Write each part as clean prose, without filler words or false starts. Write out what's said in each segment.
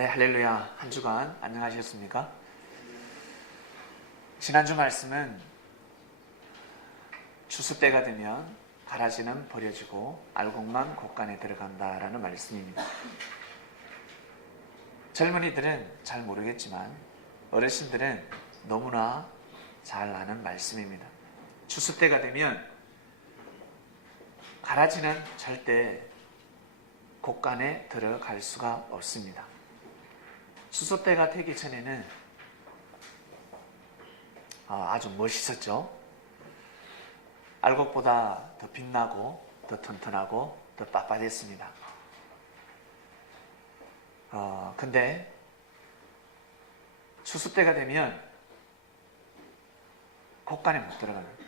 네, 할렐루야. 한 주간 안녕하셨습니까? 지난주 말씀은 추수 때가 되면 가라지는 버려지고 알곡만 곡간에 들어간다라는 말씀입니다. 젊은이들은 잘 모르겠지만 어르신들은 너무나 잘 아는 말씀입니다. 추수때가 되면 가라지는 절대 곡간에 들어갈 수가 없습니다. 추수때가 되기 전에는 아주 멋있었죠. 알곡보다 더 빛나고 더 튼튼하고 더 빳빳했습니다. 근데 추수때가 되면 곡간에 못 들어갑니다.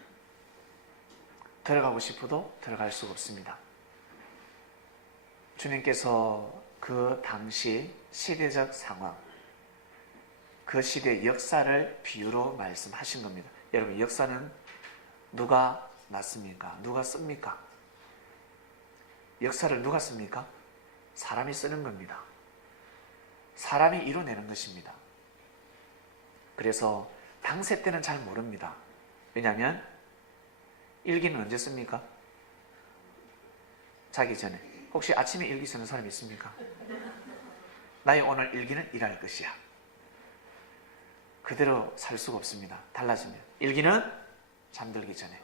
들어가고 싶어도 들어갈 수가 없습니다. 주님께서 그 당시 시대적 상황, 그 시대의 역사를 비유로 말씀하신 겁니다. 여러분, 역사는 누가 났습니까? 누가 씁니까? 역사를 누가 씁니까? 사람이 쓰는 겁니다. 사람이 이뤄내는 것입니다. 그래서 당세 때는 잘 모릅니다. 왜냐하면 일기는 언제 씁니까? 자기 전에. 혹시 아침에 일기 쓰는 사람 있습니까? 나의 오늘 일기는 일할 것이야. 그대로 살 수가 없습니다. 달라지면. 일기는 잠들기 전에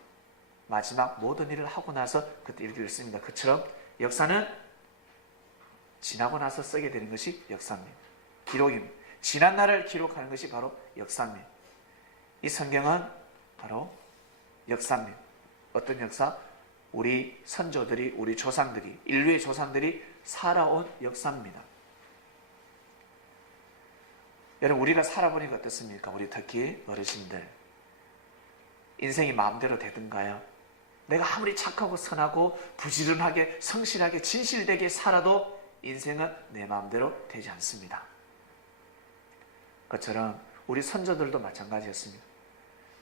마지막 모든 일을 하고 나서 그때 일기를 씁니다. 그처럼 역사는 지나고 나서 쓰게 되는 것이 역사입니다. 기록입니다. 지난 날을 기록하는 것이 바로 역사입니다. 이 성경은 바로 역사입니다. 어떤 역사? 우리 선조들이, 우리 조상들이, 인류의 조상들이 살아온 역사입니다. 여러분, 우리가 살아보니까 어떻습니까? 우리 특히 어르신들, 인생이 마음대로 되던가요? 내가 아무리 착하고 선하고 부지런하게 성실하게 진실되게 살아도 인생은 내 마음대로 되지 않습니다. 그것처럼 우리 선조들도 마찬가지였습니다.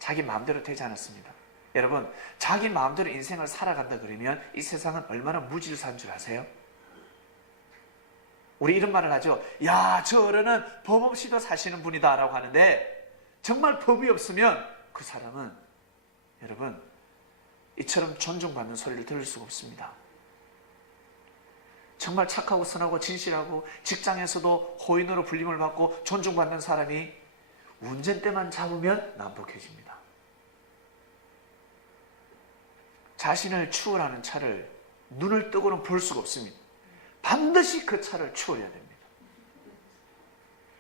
자기 마음대로 되지 않았습니다. 여러분, 자기 마음대로 인생을 살아간다 그러면 이 세상은 얼마나 무질서한 줄 아세요? 우리 이런 말을 하죠. 야, 저 어른은 법 없이도 사시는 분이다 라고 하는데, 정말 법이 없으면 그 사람은 여러분 이처럼 존중받는 소리를 들을 수가 없습니다. 정말 착하고 선하고 진실하고 직장에서도 호인으로 불림을 받고 존중받는 사람이 운전대만 잡으면 난폭해집니다. 자신을 추월하는 차를 눈을 뜨고는 볼 수가 없습니다. 반드시 그 차를 추월해야 됩니다.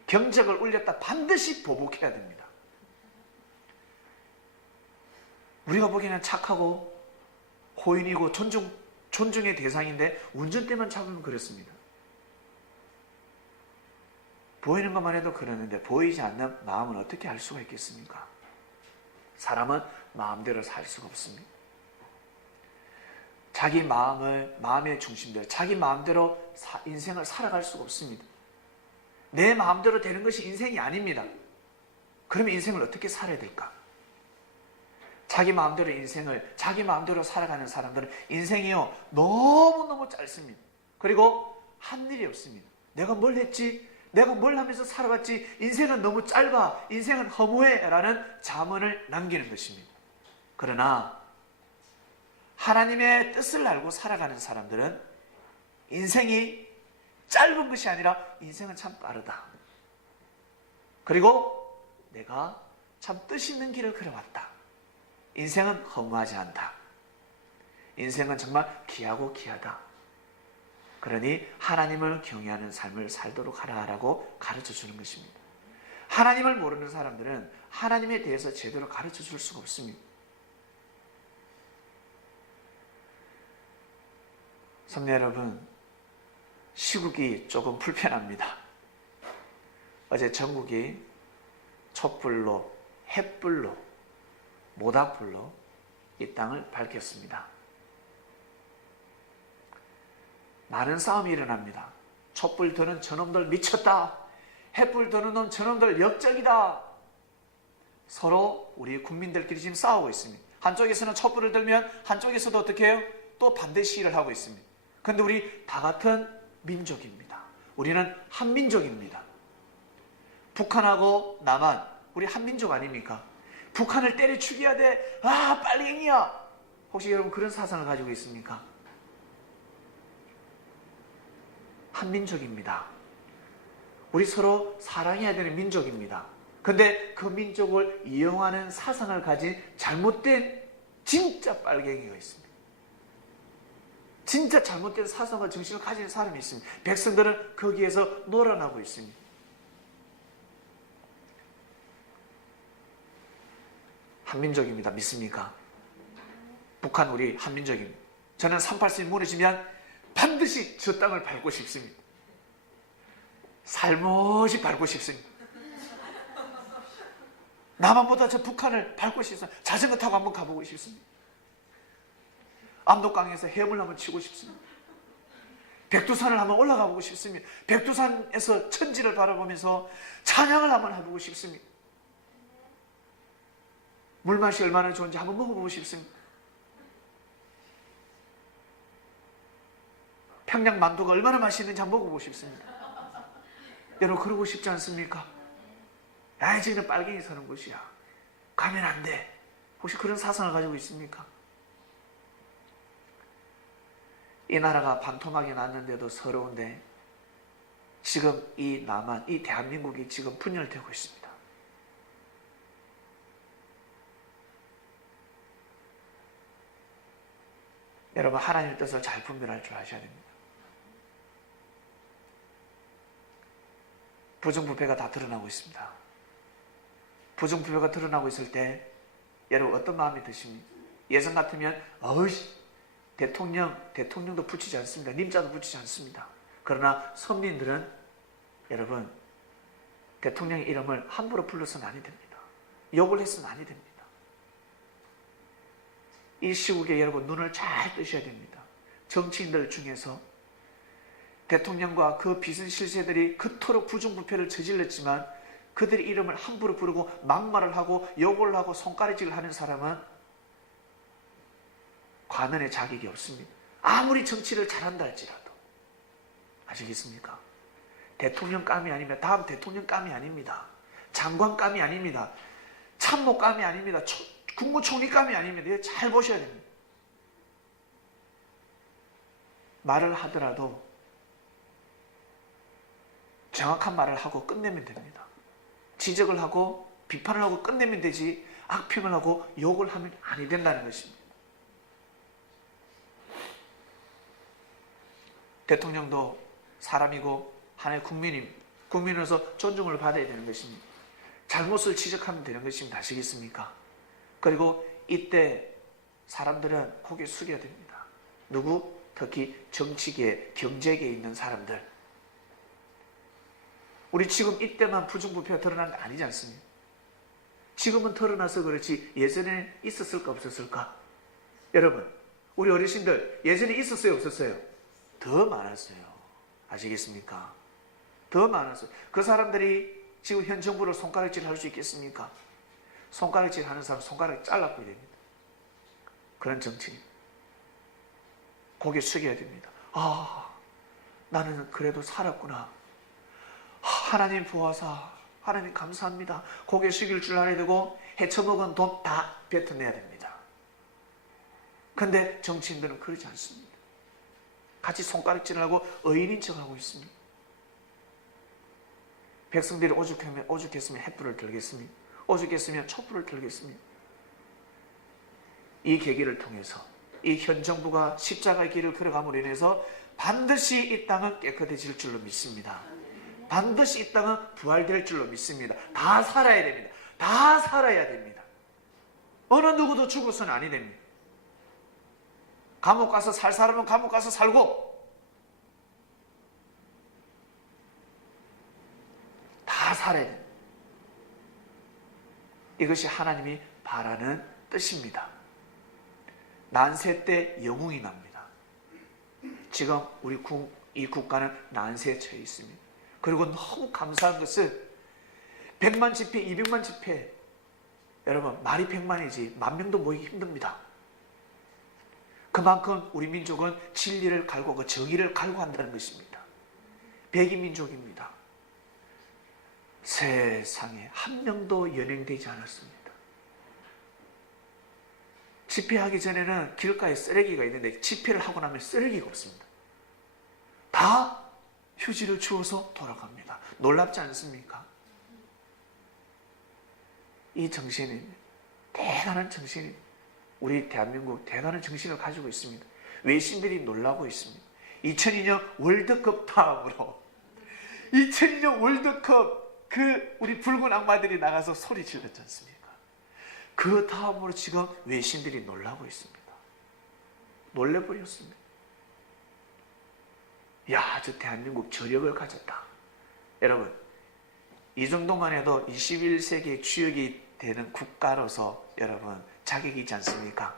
경적을 울렸다 반드시 보복해야 됩니다. 우리가 보기에는 착하고 호인이고 존중의 대상인데 운전대만 잡으면 그렇습니다. 보이는 것만 해도 그러는데 보이지 않는 마음은 어떻게 알 수가 있겠습니까? 사람은 마음대로 살 수가 없습니다. 자기 마음의 중심대로, 자기 마음대로 인생을 살아갈 수가 없습니다. 내 마음대로 되는 것이 인생이 아닙니다. 그러면 인생을 어떻게 살아야 될까? 자기 마음대로 인생을, 자기 마음대로 살아가는 사람들은 인생이요, 너무너무 짧습니다. 그리고 한 일이 없습니다. 내가 뭘 했지? 내가 뭘 하면서 살아왔지? 인생은 너무 짧아. 인생은 허무해. 라는 자문을 남기는 것입니다. 그러나 하나님의 뜻을 알고 살아가는 사람들은 인생이 짧은 것이 아니라 인생은 참 빠르다. 그리고 내가 참 뜻 있는 길을 걸어왔다. 인생은 허무하지 않다. 인생은 정말 귀하고 귀하다. 그러니 하나님을 경외하는 삶을 살도록 하라라고 가르쳐 주는 것입니다. 하나님을 모르는 사람들은 하나님에 대해서 제대로 가르쳐 줄 수가 없습니다. 성도 여러분, 시국이 조금 불편합니다. 어제 전국이 촛불로, 햇불로, 모닥불로 이 땅을 밝혔습니다. 많은 싸움이 일어납니다. 촛불 드는 저놈들 미쳤다. 햇불 드는 놈 저놈들 역적이다. 서로 우리 국민들끼리 지금 싸우고 있습니다. 한쪽에서는 촛불을 들면 한쪽에서도 어떻게 해요? 또 반대 시위를 하고 있습니다. 그런데 우리 다 같은 민족입니다. 우리는 한민족입니다. 북한하고 남한, 우리 한민족 아닙니까? 북한을 때려 죽여야 돼. 아, 빨갱이야. 혹시 여러분 그런 사상을 가지고 있습니까? 한민족입니다. 우리 서로 사랑해야 되는 민족입니다. 근데 그 민족을 이용하는 사상을 가진 잘못된 진짜 빨갱이가 있습니다. 진짜 잘못된 사상과 정신을 가진 사람이 있습니다. 백성들은 거기에서 놀아나고 있습니다. 한민족입니다. 믿습니까? 북한 우리 한민족입니다. 저는 3·8선이 무너지면 반드시 저 땅을 밟고 싶습니다. 살못이 밟고 싶습니다. 남한보다 저 북한을 밟고 싶습니다. 자전거 타고 한번 가보고 싶습니다. 압록강에서 헤엄을 한번 치고 싶습니다. 백두산을 한번 올라가 보고 싶습니다. 백두산에서 천지를 바라보면서 찬양을 한번 해보고 싶습니다. 물맛이 얼마나 좋은지 한번 먹어보고 싶습니다. 평양 만두가 얼마나 맛있는지 한번 먹어보고 싶습니다. 여러분 그러고 싶지 않습니까? 야, 저기는 빨갱이 사는 곳이야. 가면 안 돼. 혹시 그런 사상을 가지고 있습니까? 이 나라가 반토막이 났는데도 서러운데 지금 이 남한, 이 대한민국이 지금 분열되고 있습니다. 여러분 하나님의 뜻을 잘 분별할 줄 아셔야 됩니다. 부정부패가 다 드러나고 있습니다. 부정부패가 드러나고 있을 때 여러분 어떤 마음이 드십니까? 예전 같으면 대통령도 붙이지 않습니다. 님자도 붙이지 않습니다. 그러나 선민들은 여러분 대통령의 이름을 함부로 불러서는 아니 됩니다. 욕을 해서는 아니 됩니다. 이 시국에 여러분 눈을 잘 뜨셔야 됩니다. 정치인들 중에서 대통령과 그 비선실세들이 그토록 부정부패를 저질렀지만 그들의 이름을 함부로 부르고 막말을 하고 욕을 하고 손가락질을 하는 사람은 관원의 자격이 없습니다. 아무리 정치를 잘한다 할지라도. 아시겠습니까? 대통령감이 아니면 다음 대통령감이 아닙니다. 장관감이 아닙니다. 참모감이 아닙니다. 국무총리감이 아닙니다. 잘 보셔야 됩니다. 말을 하더라도 정확한 말을 하고 끝내면 됩니다. 지적을 하고 비판을 하고 끝내면 되지 악평을 하고 욕을 하면 아니 된다는 것입니다. 대통령도 사람이고 하나의 국민으로서 존중을 받아야 되는 것입니다. 잘못을 지적하면 되는 것입니다. 아시겠습니까? 그리고 이때 사람들은 고개 숙여야 됩니다. 누구? 특히 정치계, 경제계에 있는 사람들. 우리 지금 이때만 부정부패가 드러난 게 아니지 않습니까? 지금은 드러나서 그렇지 예전에 있었을까 없었을까? 여러분 우리 어르신들 예전에 있었어요 없었어요? 더 많았어요. 아시겠습니까? 더 많았어요. 그 사람들이 지금 현 정부를 손가락질 할 수 있겠습니까? 손가락질 하는 사람 손가락 잘라버려야 됩니다. 그런 정치인 고개 숙여야 됩니다. 아, 나는 그래도 살았구나. 하나님 보아사, 하나님 감사합니다. 고개 숙일 줄 알아야 되고 헤쳐먹은 돈 다 뱉어내야 됩니다. 근데 정치인들은 그러지 않습니다. 같이 손가락질을 하고 의인인 척하고 있습니다. 백성들이 오죽했으면 횃불을 들겠습니다. 오죽했으면 촛불을 들겠습니다. 이 계기를 통해서 이 현 정부가 십자가의 길을 걸어감으로 인해서 반드시 이 땅은 깨끗해질 줄로 믿습니다. 반드시 이 땅은 부활될 줄로 믿습니다. 다 살아야 됩니다. 다 살아야 됩니다. 어느 누구도 죽어서는 아니 됩니다. 감옥 가서 살 사람은 감옥 가서 살고 다 살아야 됩니다. 이것이 하나님이 바라는 뜻입니다. 난세 때 영웅이 납니다. 지금 우리 이 국가는 난세에 처해 있습니다. 그리고 너무 감사한 것은 100만 집회, 200만 집회, 여러분 말이 100만이지 10,000명도 모이기 힘듭니다. 그만큼 우리 민족은 진리를 갈구하고 정의를 갈구한다는 것입니다. 백이민족입니다. 세상에 한 명도 연행되지 않았습니다. 집회하기 전에는 길가에 쓰레기가 있는데 집회를 하고 나면 쓰레기가 없습니다. 다 휴지를 주워서 돌아갑니다. 놀랍지 않습니까? 이 정신이 대단한 정신이 우리 대한민국 대단한 정신을 가지고 있습니다. 외신들이 놀라고 있습니다. 2002년 월드컵 다음으로 2002년 월드컵 우리 붉은 악마들이 나가서 소리 질렀지 않습니까? 그 다음으로 지금 외신들이 놀라고 있습니다. 놀래버렸습니다. 야, 저 대한민국 저력을 가졌다. 여러분, 이 정도만 해도 21세기의 주역이 되는 국가로서 여러분 자격이 있지 않습니까?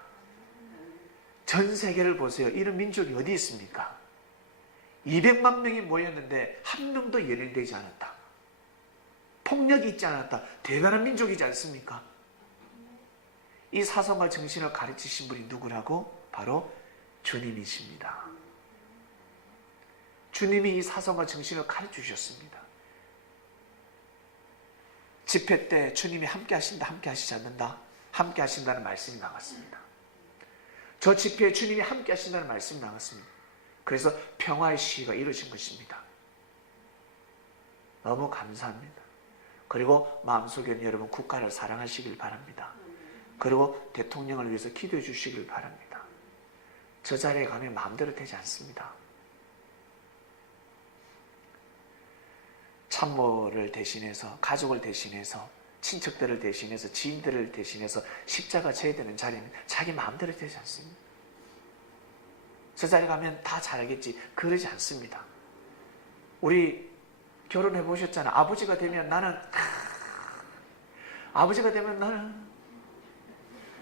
전 세계를 보세요. 이런 민족이 어디 있습니까? 200만 명이 모였는데 한 명도 연행되지 않았다. 폭력이 있지 않았다. 대단한 민족이지 않습니까? 이 사상과 정신을 가르치신 분이 누구라고? 바로 주님이십니다. 주님이 이 사상과 정신을 가르쳐 주셨습니다. 집회 때 주님이 함께 하신다, 함께 하시지 않는다? 함께 하신다는 말씀이 나갔습니다. 저 집회에 주님이 함께 하신다는 말씀이 나갔습니다. 그래서 평화의 시위가 이루어진 것입니다. 너무 감사합니다. 그리고 마음속에는 여러분 국가를 사랑하시길 바랍니다. 그리고 대통령을 위해서 기도해 주시길 바랍니다. 저 자리에 가면 마음대로 되지 않습니다. 참모를 대신해서, 가족을 대신해서, 친척들을 대신해서, 지인들을 대신해서 십자가 져야 되는 자리는 자기 마음대로 되지 않습니다. 저 자리에 가면 다 잘하겠지. 그러지 않습니다. 우리 결혼해 보셨잖아. 아버지가 되면 나는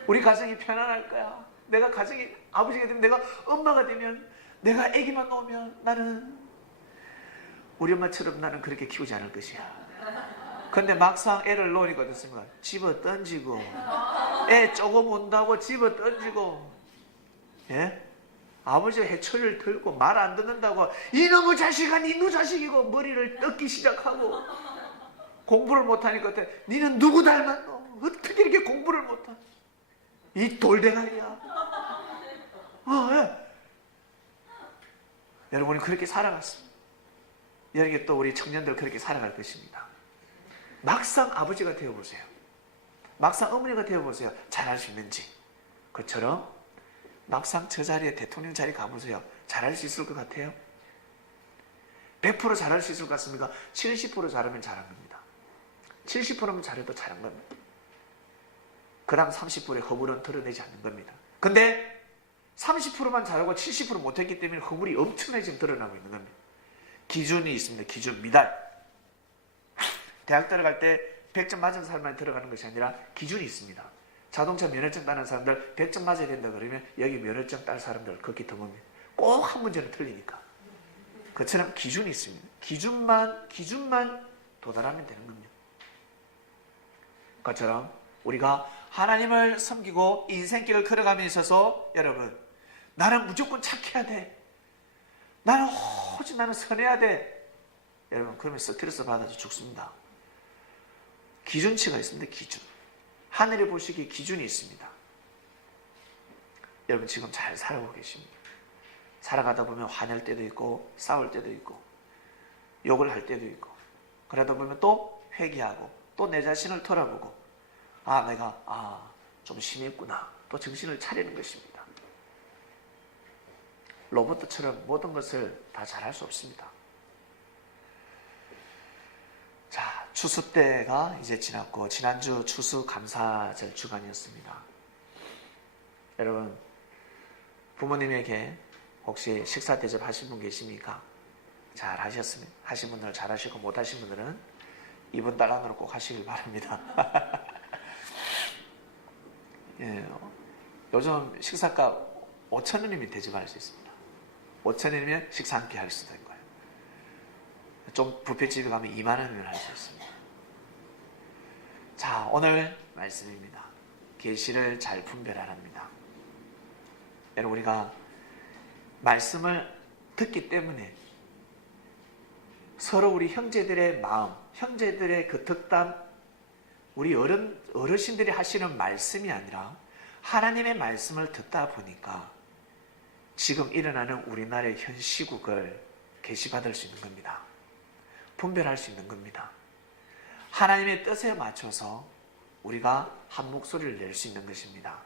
우리 가정이 편안할 거야. 내가 가정이 아버지가 되면, 내가 엄마가 되면, 내가 아기만 놓으면 나는 우리 엄마처럼 나는 그렇게 키우지 않을 것이야. 근데 막상 애를 놓으니까 어떻습니까? 집어 던지고, 애 조금 온다고 집어 던지고, 예? 아버지가 해초리를 들고 말 안 듣는다고 이놈의 자식아 니누 자식이고 머리를 뜯기 시작하고, 공부를 못하니까 니는 누구 닮았노? 어떻게 이렇게 공부를 못하? 이 돌대가리야. 예. 여러분이 그렇게 살아갔습니다. 여기 또 우리 청년들 그렇게 살아갈 것입니다. 막상 아버지가 되어보세요. 막상 어머니가 되어보세요. 잘할 수 있는지. 그처럼 막상 저 자리에 대통령 자리 가보세요. 잘할 수 있을 것 같아요? 100% 잘할 수 있을 것 같습니까? 70% 잘하면 잘한 겁니다. 70%면 잘해도 잘한 겁니다. 그 다음 30%의 허물은 드러내지 않는 겁니다. 근데 30%만 잘하고 70% 못했기 때문에 허물이 엄청나게 지금 드러나고 있는 겁니다. 기준이 있습니다. 기준, 미달. 대학 들어갈 때 100점 맞은 사람만 들어가는 것이 아니라 기준이 있습니다. 자동차 면허증 따는 사람들 100점 맞아야 된다 그러면 여기 면허증 딸 사람들 그렇게 드뭅니다. 꼭 한 문제는 틀리니까. 그처럼 기준이 있습니다. 기준만 도달하면 되는 겁니다. 그처럼 우리가 하나님을 섬기고 인생길을 걸어가며 있어서 여러분, 나는 무조건 착해야 돼. 나는 오직 나는 선해야 돼. 여러분, 그러면 스트레스 받아서 죽습니다. 기준치가 있습니다. 기준. 하늘이 보시기에 기준이 있습니다. 여러분 지금 잘 살아오고 계십니다. 살아가다 보면 화낼 때도 있고 싸울 때도 있고 욕을 할 때도 있고, 그러다 보면 또 회개하고 또 내 자신을 돌아보고 내가 좀 심했구나. 또 정신을 차리는 것입니다. 로봇처럼 모든 것을 다 잘할 수 없습니다. 자, 추수 때가 이제 지났고 지난주 추수 감사절 주간이었습니다. 여러분, 부모님에게 혹시 식사 대접하신 분 계십니까? 잘 하셨습니다. 하신 분들 잘 하시고 못 하신 분들은 이번 달 안으로 꼭 하시길 바랍니다. 예, 요즘 식사값 5,000원이면 대접할 수 있습니다. 5,000원이면 식사 한 끼 할 수도 있고요. 좀 뷔페집에 가면 2만 원이면 할 수 있습니다. 자, 오늘 말씀입니다. 계시를 잘 분별하랍니다. 여러분, 우리가 말씀을 듣기 때문에 서로 우리 형제들의 마음, 형제들의 그 덕담, 우리 어르신들이 하시는 말씀이 아니라 하나님의 말씀을 듣다 보니까 지금 일어나는 우리나라의 현 시국을 계시받을 수 있는 겁니다. 분별할 수 있는 겁니다. 하나님의 뜻에 맞춰서 우리가 한 목소리를 낼 수 있는 것입니다.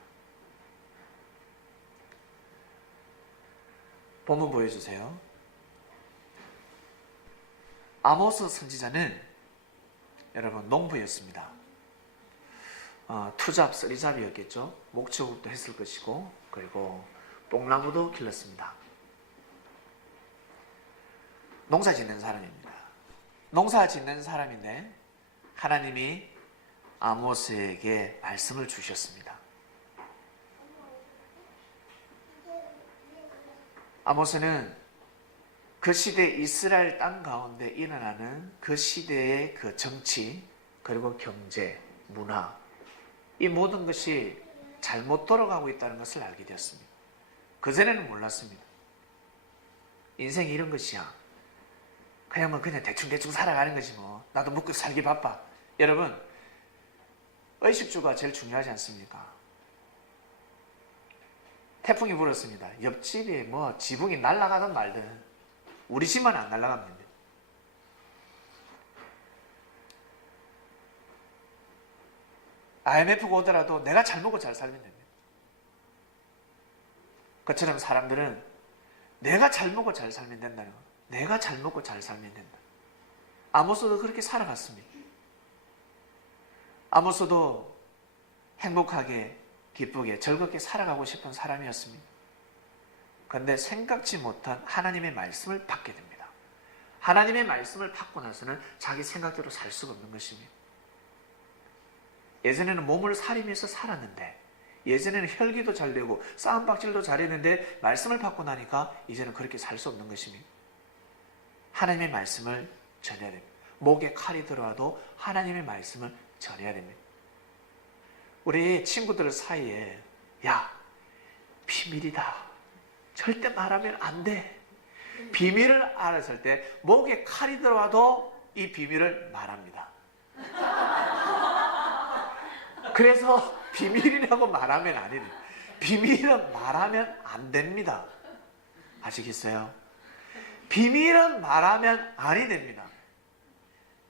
본문 보여주세요. 아모스 선지자는 여러분 농부였습니다. 투잡, 쓰리잡이었겠죠. 목축도 했을 것이고 그리고 뽕나무도 길렀습니다. 농사 짓는 사람입니다. 농사 짓는 사람인데 하나님이 아모스에게 말씀을 주셨습니다. 아모스는 그 시대 이스라엘 땅 가운데 일어나는 그 시대의 그 정치, 그리고 경제, 문화, 이 모든 것이 잘못 돌아가고 있다는 것을 알게 되었습니다. 그전에는 몰랐습니다. 인생이 이런 것이야. 그냥 대충 살아가는 것이 뭐. 나도 먹고 살기 바빠. 여러분, 의식주가 제일 중요하지 않습니까? 태풍이 불었습니다. 옆집에 뭐 지붕이 날아가든 말든 우리 집만 안 날아갑니다. IMF가 오더라도 내가 잘 먹고 잘 살면 됩니다. 그처럼 사람들은 내가 잘 먹고 잘 살면 된다는 거. 내가 잘 먹고 잘 살면 된다. 아모스도 그렇게 살아갔습니다. 아모스도 행복하게, 기쁘게, 즐겁게 살아가고 싶은 사람이었습니다. 그런데 생각지 못한 하나님의 말씀을 받게 됩니다. 하나님의 말씀을 받고 나서는 자기 생각대로 살 수가 없는 것입니다. 예전에는 몸을 사리면서 살았는데, 예전에는 혈기도 잘 되고 싸움박질도 잘했는데 말씀을 받고 나니까 이제는 그렇게 살 수 없는 것입니다. 하나님의 말씀을 전해야 됩니다. 목에 칼이 들어와도 하나님의 말씀을 전해야 됩니다. 우리 친구들 사이에 야, 비밀이다. 절대 말하면 안 돼. 비밀을 알았을 때 목에 칼이 들어와도 이 비밀을 말합니다. 그래서 비밀이라고 말하면 안 돼요. 비밀은 말하면 안 됩니다. 아시겠어요? 비밀은 말하면 아니 됩니다.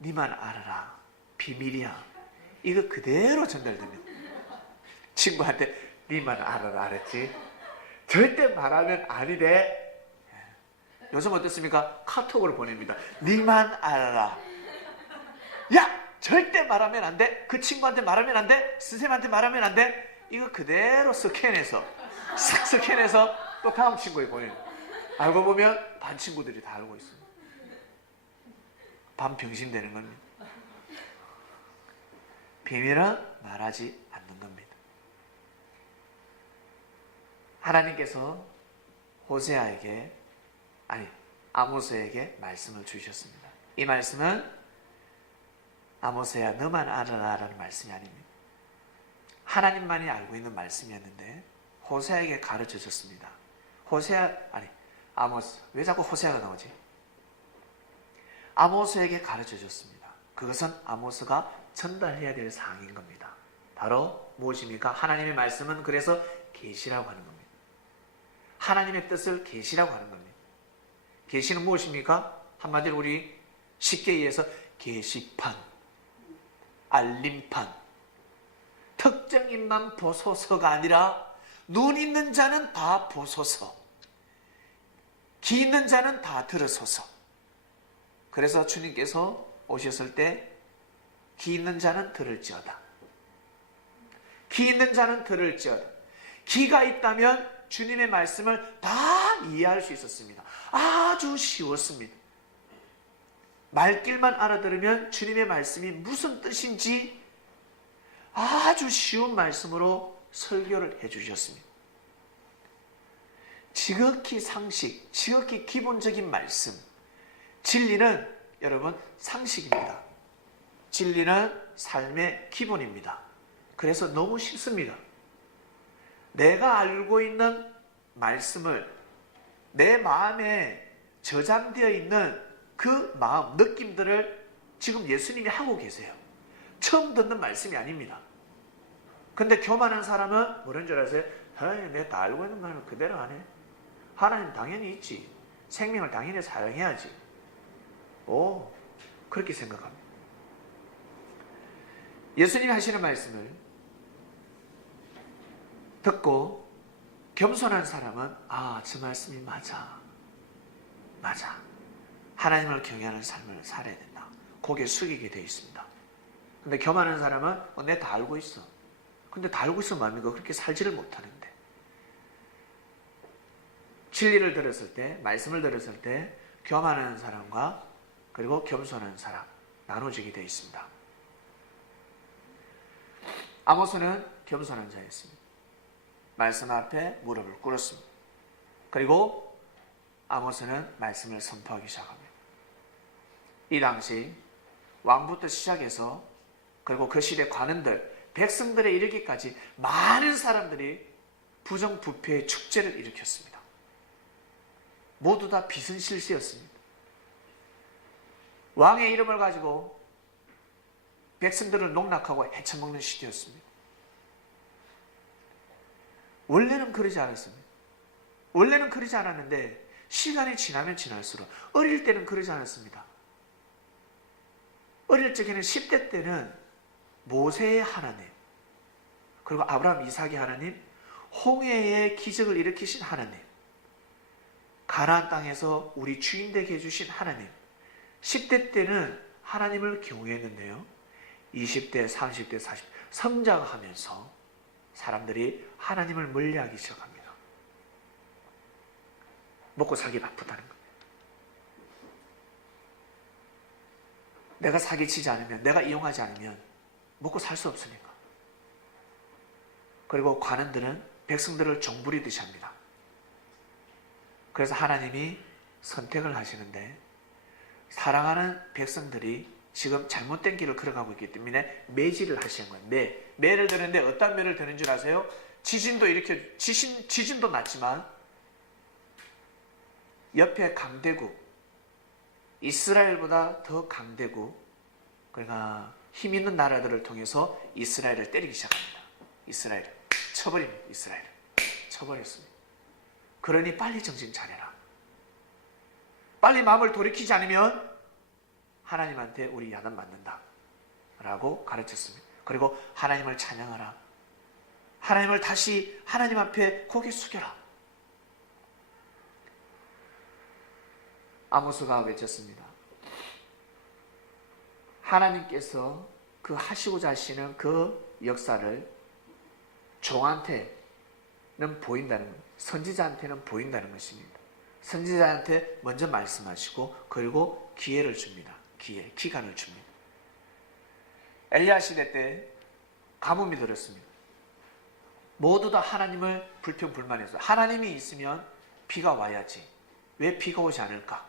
니만 알아라. 비밀이야. 이거 그대로 전달됩니다. 친구한테 니만 알아라 알았지? 절대 말하면 아니 돼. 요즘 어떻습니까? 카톡으로 보냅니다. 니만 알아라. 야! 절대 말하면 안 돼. 그 친구한테 말하면 안 돼. 선생님한테 말하면 안 돼. 이거 그대로 스캔해서 싹 스캔해서 또 다음 친구에 보냅니다. 알고 보면 반 친구들이 다 알고 있어요. 반 병신되는 겁니다. 비밀은 말하지 않는 겁니다. 하나님께서 아모스에게 말씀을 주셨습니다. 이 말씀은 아모스야 너만 알아라 라는 말씀이 아닙니다. 하나님만이 알고 있는 말씀이었는데 호세아에게 가르쳐 줬습니다. 아모스. 왜 자꾸 호세아가 나오지? 아모스에게 가르쳐 줬습니다. 그것은 아모스가 전달해야 될 사항인 겁니다. 바로 무엇입니까? 하나님의 말씀은 그래서 계시라고 하는 겁니다. 하나님의 뜻을 계시라고 하는 겁니다. 계시는 무엇입니까? 한마디로 우리 쉽게 이해해서 계시판, 알림판, 특정인만 보소서가 아니라 눈 있는 자는 다 보소서, 귀 있는 자는 다 들으소서. 그래서 주님께서 오셨을 때 귀 있는 자는 들을지어다. 귀 있는 자는 들을지어다. 귀가 있다면 주님의 말씀을 다 이해할 수 있었습니다. 아주 쉬웠습니다. 말귀만 알아들으면 주님의 말씀이 무슨 뜻인지 아주 쉬운 말씀으로 설교를 해주셨습니다. 지극히 상식, 지극히 기본적인 말씀. 진리는 여러분 상식입니다. 진리는 삶의 기본입니다. 그래서 너무 쉽습니다. 내가 알고 있는 말씀을 내 마음에 저장되어 있는 그 마음, 느낌들을 지금 예수님이 하고 계세요. 처음 듣는 말씀이 아닙니다. 근데 교만한 사람은 뭐라는 줄 아세요? 내가 다 알고 있는 말을 그대로 안 해. 하나님 당연히 있지. 생명을 당연히 사랑해야지. 그렇게 생각합니다. 예수님이 하시는 말씀을 듣고 겸손한 사람은 저 말씀이 맞아. 하나님을 경외하는 삶을 살아야 된다. 고개 숙이게 되어 있습니다. 근데 교만한 사람은 내가 다 알고 있어. 근데 다 알고 있으면 뭡니까? 그렇게 살지를 못하는데. 진리를 들었을 때, 말씀을 들었을 때 교만한 사람과 그리고 겸손한 사람 나눠지게 되어 있습니다. 아모스는 겸손한 자였습니다. 말씀 앞에 무릎을 꿇었습니다. 그리고 아모스는 말씀을 선포하기 시작합니다. 이 당시 왕부터 시작해서 그리고 그 시대 관원들, 백성들에 이르기까지 많은 사람들이 부정부패의 축제를 일으켰습니다. 모두 다 빚은 실세였습니다. 왕의 이름을 가지고 백성들을 농락하고 해쳐먹는 시대였습니다. 원래는 그러지 않았습니다. 원래는 그러지 않았는데 시간이 지나면 지날수록 어릴 때는 그러지 않았습니다. 어릴 적에는 10대 때는 모세의 하나님, 그리고 아브라함, 이삭의 하나님, 홍해의 기적을 일으키신 하나님, 가나안 땅에서 우리 주인 되게 해주신 하나님, 10대 때는 하나님을 경외했는데요. 20대, 30대, 40대 성장하면서 사람들이 하나님을 멀리하기 시작합니다. 먹고 살기 바쁘다는 겁니다. 내가 사기치지 않으면, 내가 이용하지 않으면 먹고 살 수 없으니까. 그리고 관원들은 백성들을 종부리듯이 합니다. 그래서 하나님이 선택을 하시는데 사랑하는 백성들이 지금 잘못된 길을 걸어가고 있기 때문에 매질을 하시는 거예요. 매를 드는데 어떤 매를 드는 줄 아세요? 지진도 이렇게 지진도 났지만 옆에 강대국, 이스라엘보다 더 강대국, 그러니까 힘 있는 나라들을 통해서 이스라엘을 때리기 시작합니다. 이스라엘을 쳐버립니다. 이스라엘을 쳐버렸습니다. 그러니 빨리 정신 차려라. 빨리 마음을 돌이키지 않으면 하나님한테 우리 야단 맞는다 라고 가르쳤습니다. 그리고 하나님을 찬양하라. 하나님을 다시 하나님 앞에 고개 숙여라. 아모스가 외쳤습니다. 하나님께서 그 하시고자 하시는 그 역사를 종한테는 보인다는 것, 선지자한테는 보인다는 것입니다. 선지자한테 먼저 말씀하시고 그리고 기회를 줍니다. 기간을 줍니다. 엘리야 시대 때 가뭄이 들었습니다. 모두 다 하나님을 불평불만했어요. 하나님이 있으면 비가 와야지. 왜 비가 오지 않을까?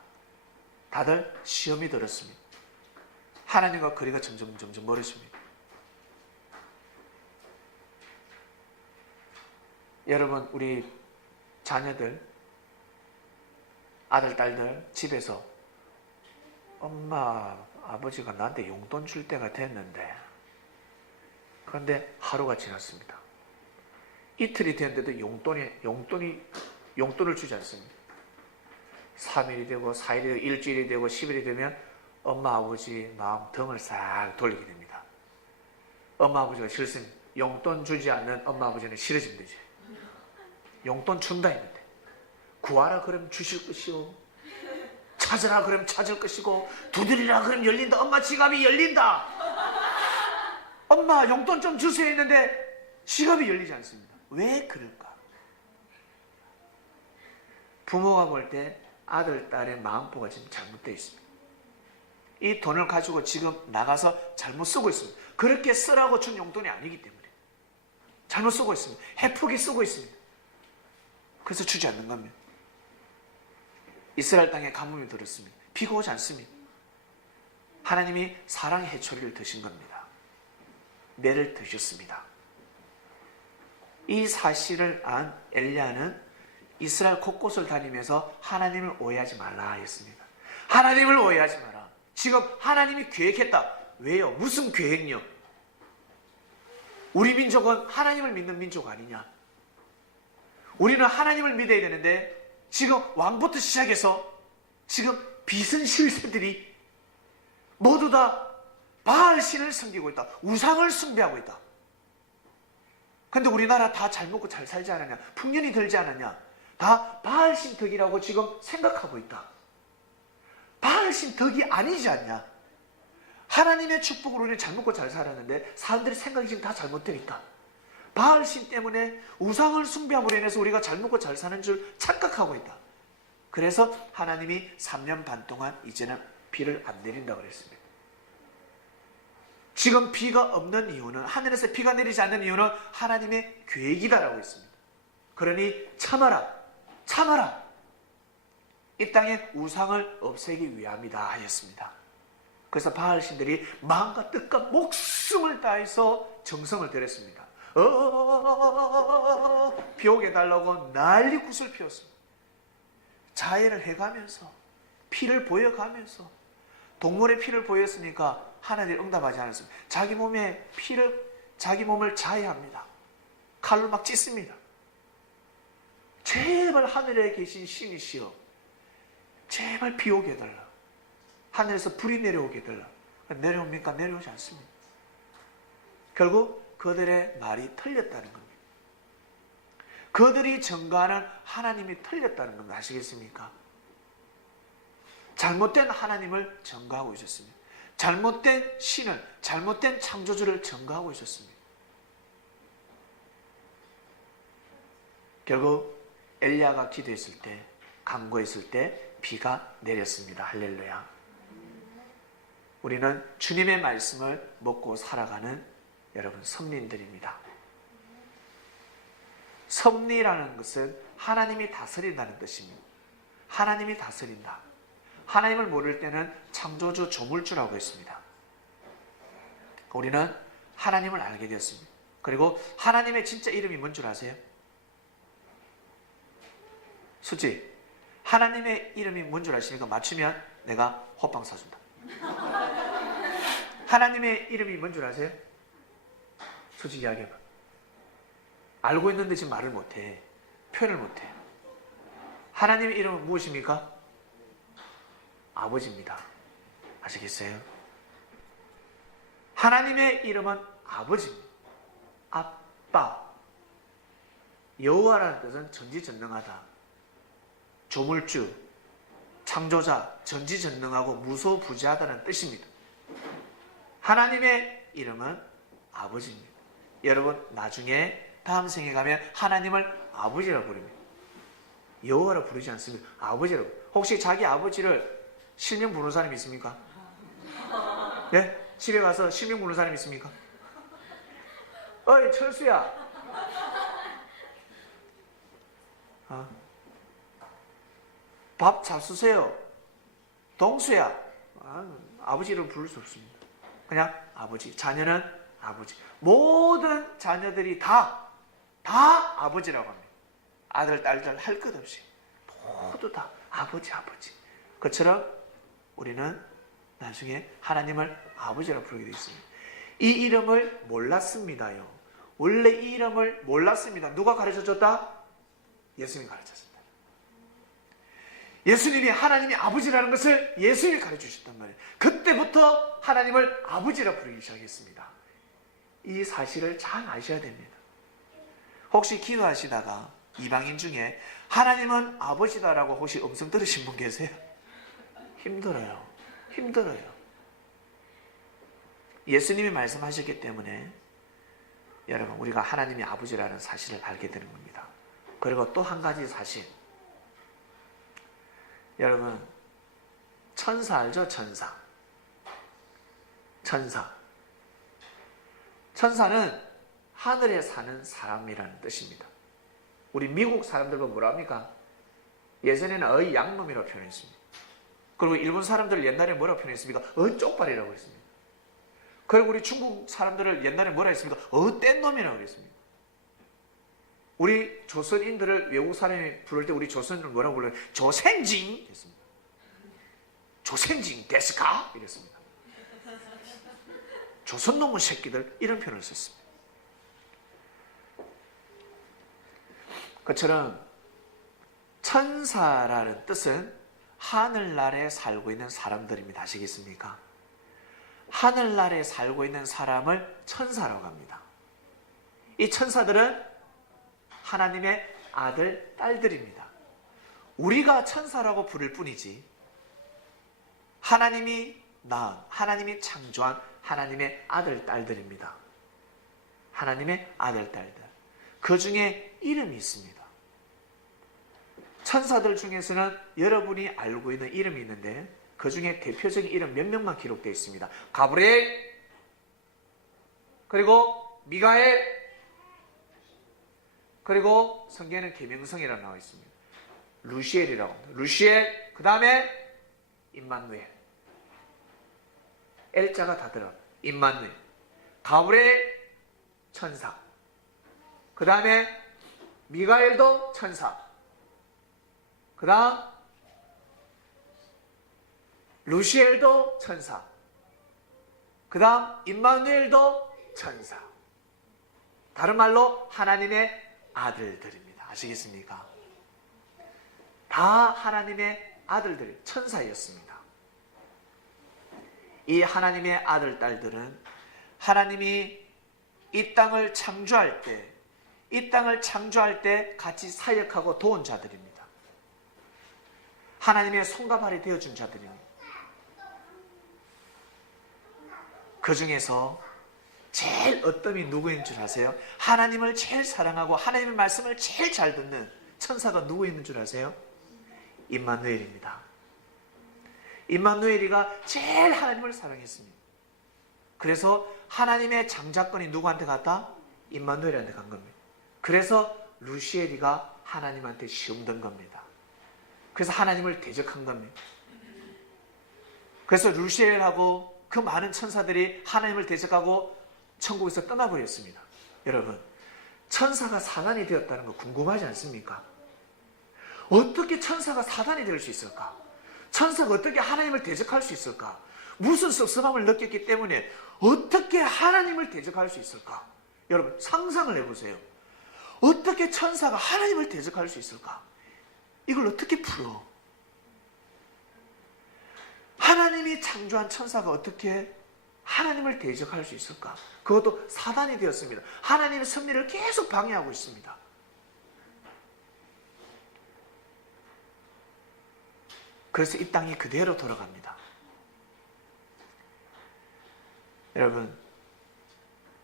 다들 시험이 들었습니다. 하나님과 거리가 점점 멀어집니다. 여러분, 우리 자녀들, 아들, 딸들 집에서 엄마, 아버지가 나한테 용돈 줄 때가 됐는데, 그런데 하루가 지났습니다. 이틀이 됐는데도 용돈을 주지 않습니다. 3일이 되고 4일이 되고 일주일이 되고 10일이 되면 엄마, 아버지 마음 등을 싹 돌리게 됩니다. 엄마, 아버지가 싫습니다. 용돈 주지 않는 엄마, 아버지는 싫어지면 되지. 용돈 준다 했는데 구하라 그러면 주실 것이고, 찾으라 그러면 찾을 것이고, 두드리라 그러면 열린다. 엄마 지갑이 열린다. 엄마 용돈 좀 주세요 했는데 지갑이 열리지 않습니다. 왜 그럴까? 부모가 볼 때 아들, 딸의 마음보가 지금 잘못되어 있습니다. 이 돈을 가지고 지금 나가서 잘못 쓰고 있습니다. 그렇게 쓰라고 준 용돈이 아니기 때문에 잘못 쓰고 있습니다. 해프게 쓰고 있습니다. 그래서 주지 않는 겁니다. 이스라엘 땅에 가뭄이 들었습니다. 비가 오지 않습니다. 하나님이 사랑의 해초리를 드신 겁니다. 매를 드셨습니다. 이 사실을 안 엘리야는 이스라엘 곳곳을 다니면서 하나님을 오해하지 말라 했습니다. 하나님을 오해하지 마라. 지금 하나님이 계획했다. 왜요? 무슨 계획요? 우리 민족은 하나님을 믿는 민족 아니냐? 우리는 하나님을 믿어야 되는데 지금 왕부터 시작해서 지금 비선실세들이 모두 다 바알 신을 섬기고 있다. 우상을 숭배하고 있다. 근데 우리나라 다 잘 먹고 잘 살지 않았냐? 풍년이 들지 않았냐? 다 바알 신 덕이라고 지금 생각하고 있다. 바알 신 덕이 아니지 않냐? 하나님의 축복으로 우리는 잘 먹고 잘 살았는데 사람들의 생각이 지금 다 잘못되어 있다. 바알 신 때문에 우상을 숭배함으로 인해서 우리가 잘 먹고 잘 사는 줄 착각하고 있다. 그래서 하나님이 3년 반 동안 이제는 비를 안 내린다고 그랬습니다. 지금 비가 없는 이유는, 하늘에서 비가 내리지 않는 이유는 하나님의 계획이다라고 했습니다. 그러니 참아라, 참아라. 이 땅에 우상을 없애기 위함이다 하였습니다. 그래서 바알 신들이 마음과 뜻과 목숨을 다해서 정성을 들였습니다. 비 오게 해달라고 난리 굿을 피웠습니다. 자해를 해가면서 피를 보여가면서 동물의 피를 보였으니까 하나님이 응답하지 않았습니다. 자기 몸에 피를, 자기 몸을 자해합니다. 칼로 막 찢습니다. 제발 하늘에 계신 신이시여, 제발 비 오게 해달라. 하늘에서 불이 내려오게 해달라. 내려옵니까? 내려오지 않습니다. 결국 그들의 말이 틀렸다는 겁니다. 그들이 전가하는 하나님이 틀렸다는 겁니다. 아시겠습니까? 잘못된 하나님을 전가하고 있었습니다. 잘못된 신을, 잘못된 창조주를 전가하고 있었습니다. 결국 엘리야가 기도했을 때, 간구했을 때 비가 내렸습니다. 할렐루야. 우리는 주님의 말씀을 먹고 살아가는 여러분 선민들입니다. 섭리라는 것은 하나님이 다스린다는 뜻입니다. 하나님이 다스린다. 하나님을 모를 때는 창조주 조물주라고 했습니다. 우리는 하나님을 알게 되었습니다. 그리고 하나님의 진짜 이름이 뭔 줄 아세요? 수지, 하나님의 이름이 뭔 줄 아십니까? 맞추면 내가 호빵 사준다. 하나님의 이름이 뭔 줄 아세요? 솔직히 이야기해봐. 알고 있는데 지금 말을 못해. 표현을 못해. 하나님의 이름은 무엇입니까? 아버지입니다. 아시겠어요? 하나님의 이름은 아버지입니다. 아빠. 여호와라는 뜻은 전지전능하다. 조물주, 창조자, 전지전능하고 무소부지하다는 뜻입니다. 하나님의 이름은 아버지입니다. 여러분 나중에 다음 생에 가면 하나님을 아버지라고 부릅니다. 여호와라 부르지 않습니다. 아버지라고. 혹시 자기 아버지를 실명 부르는 사람이 있습니까? 네? 집에 가서 실명 부르는 사람이 있습니까? 어이 철수야, 밥 잡수세요. 동수야. 아버지를 부를 수 없습니다. 그냥 아버지. 자녀는 아버지. 모든 자녀들이 다 아버지라고 합니다. 아들, 딸들 할 것 없이 모두 다 아버지, 아버지. 그처럼 우리는 나중에 하나님을 아버지라고 부르게 되어 있습니다. 이 이름을 몰랐습니다요. 원래 이 이름을 몰랐습니다. 누가 가르쳐줬다? 예수님이 가르쳤습니다. 예수님이 하나님이 아버지라는 것을 예수님이 가르쳐주셨단 말이에요. 그때부터 하나님을 아버지라 부르기 시작했습니다. 이 사실을 잘 아셔야 됩니다. 혹시 기도하시다가 이방인 중에 하나님은 아버지다라고 혹시 음성 들으신 분 계세요? 힘들어요. 힘들어요. 예수님이 말씀하셨기 때문에 여러분 우리가 하나님이 아버지라는 사실을 알게 되는 겁니다. 그리고 또 한 가지 사실, 여러분 천사 알죠? 천사. 천사는 하늘에 사는 사람이라는 뜻입니다. 우리 미국 사람들은 뭐라 합니까? 예전에는 어이 양놈이라고 표현했습니다. 그리고 일본 사람들 옛날에 뭐라고 표현했습니까? 어이 쪽발이라고 했습니다. 그리고 우리 중국 사람들을 옛날에 뭐라 했습니까? 뗀놈이라고 했습니다. 우리 조선인들을 외국 사람이 부를 때 우리 조선인을 뭐라고 불러요? 조생징 했습니다. 조센징 데스까? 이랬습니다. 조선놈의 새끼들, 이런 표현을 썼습니다. 그처럼 천사라는 뜻은 하늘나라에 살고 있는 사람들입니다. 아시겠습니까? 하늘나라에 살고 있는 사람을 천사라고 합니다. 이 천사들은 하나님의 아들, 딸들입니다. 우리가 천사라고 부를 뿐이지 하나님이 낳은, 하나님이 창조한 하나님의 아들, 딸들입니다. 하나님의 아들, 딸들. 그 중에 이름이 있습니다. 천사들 중에서는 여러분이 알고 있는 이름이 있는데 그 중에 대표적인 이름 몇 명만 기록되어 있습니다. 가브리엘, 그리고 미가엘, 그리고 성경에는 계명성이라고 나와 있습니다. 루시엘이라고 합니다. 루시엘, 그 다음에 임마누엘. L자가 다 들어갑니다. 임마누엘. 가브리엘, 천사. 그 다음에 미가엘도 천사. 그 다음 루시엘도 천사. 그 다음 임마누엘도 천사. 다른 말로 하나님의 아들들입니다. 아시겠습니까? 다 하나님의 아들들이 천사였습니다. 이 하나님의 아들, 딸들은 하나님이 이 땅을 창조할 때 같이 사역하고 도운 자들입니다. 하나님의 손과 발이 되어준 자들입니다. 그 중에서 제일 어떤 누구인 줄 아세요? 하나님을 제일 사랑하고 하나님의 말씀을 제일 잘 듣는 천사가 누구 있는 줄 아세요? 임마누엘입니다. 임마누엘이가 제일 하나님을 사랑했습니다. 그래서 하나님의 장자권이 누구한테 갔다? 임마누엘한테 간 겁니다. 그래서 루시엘이가 하나님한테 시험 든 겁니다. 그래서 하나님을 대적한 겁니다. 그래서 루시엘하고 그 많은 천사들이 하나님을 대적하고 천국에서 떠나버렸습니다. 여러분, 천사가 사단이 되었다는 거 궁금하지 않습니까? 어떻게 천사가 사단이 될 수 있을까? 천사가 어떻게 하나님을 대적할 수 있을까? 무슨 섭섭함을 느꼈기 때문에 어떻게 하나님을 대적할 수 있을까? 여러분, 상상을 해보세요. 어떻게 천사가 하나님을 대적할 수 있을까? 이걸 어떻게 풀어? 하나님이 창조한 천사가 어떻게 하나님을 대적할 수 있을까? 그것도 사단이 되었습니다. 하나님의 섭리를 계속 방해하고 있습니다. 그래서 이 땅이 그대로 돌아갑니다. 여러분,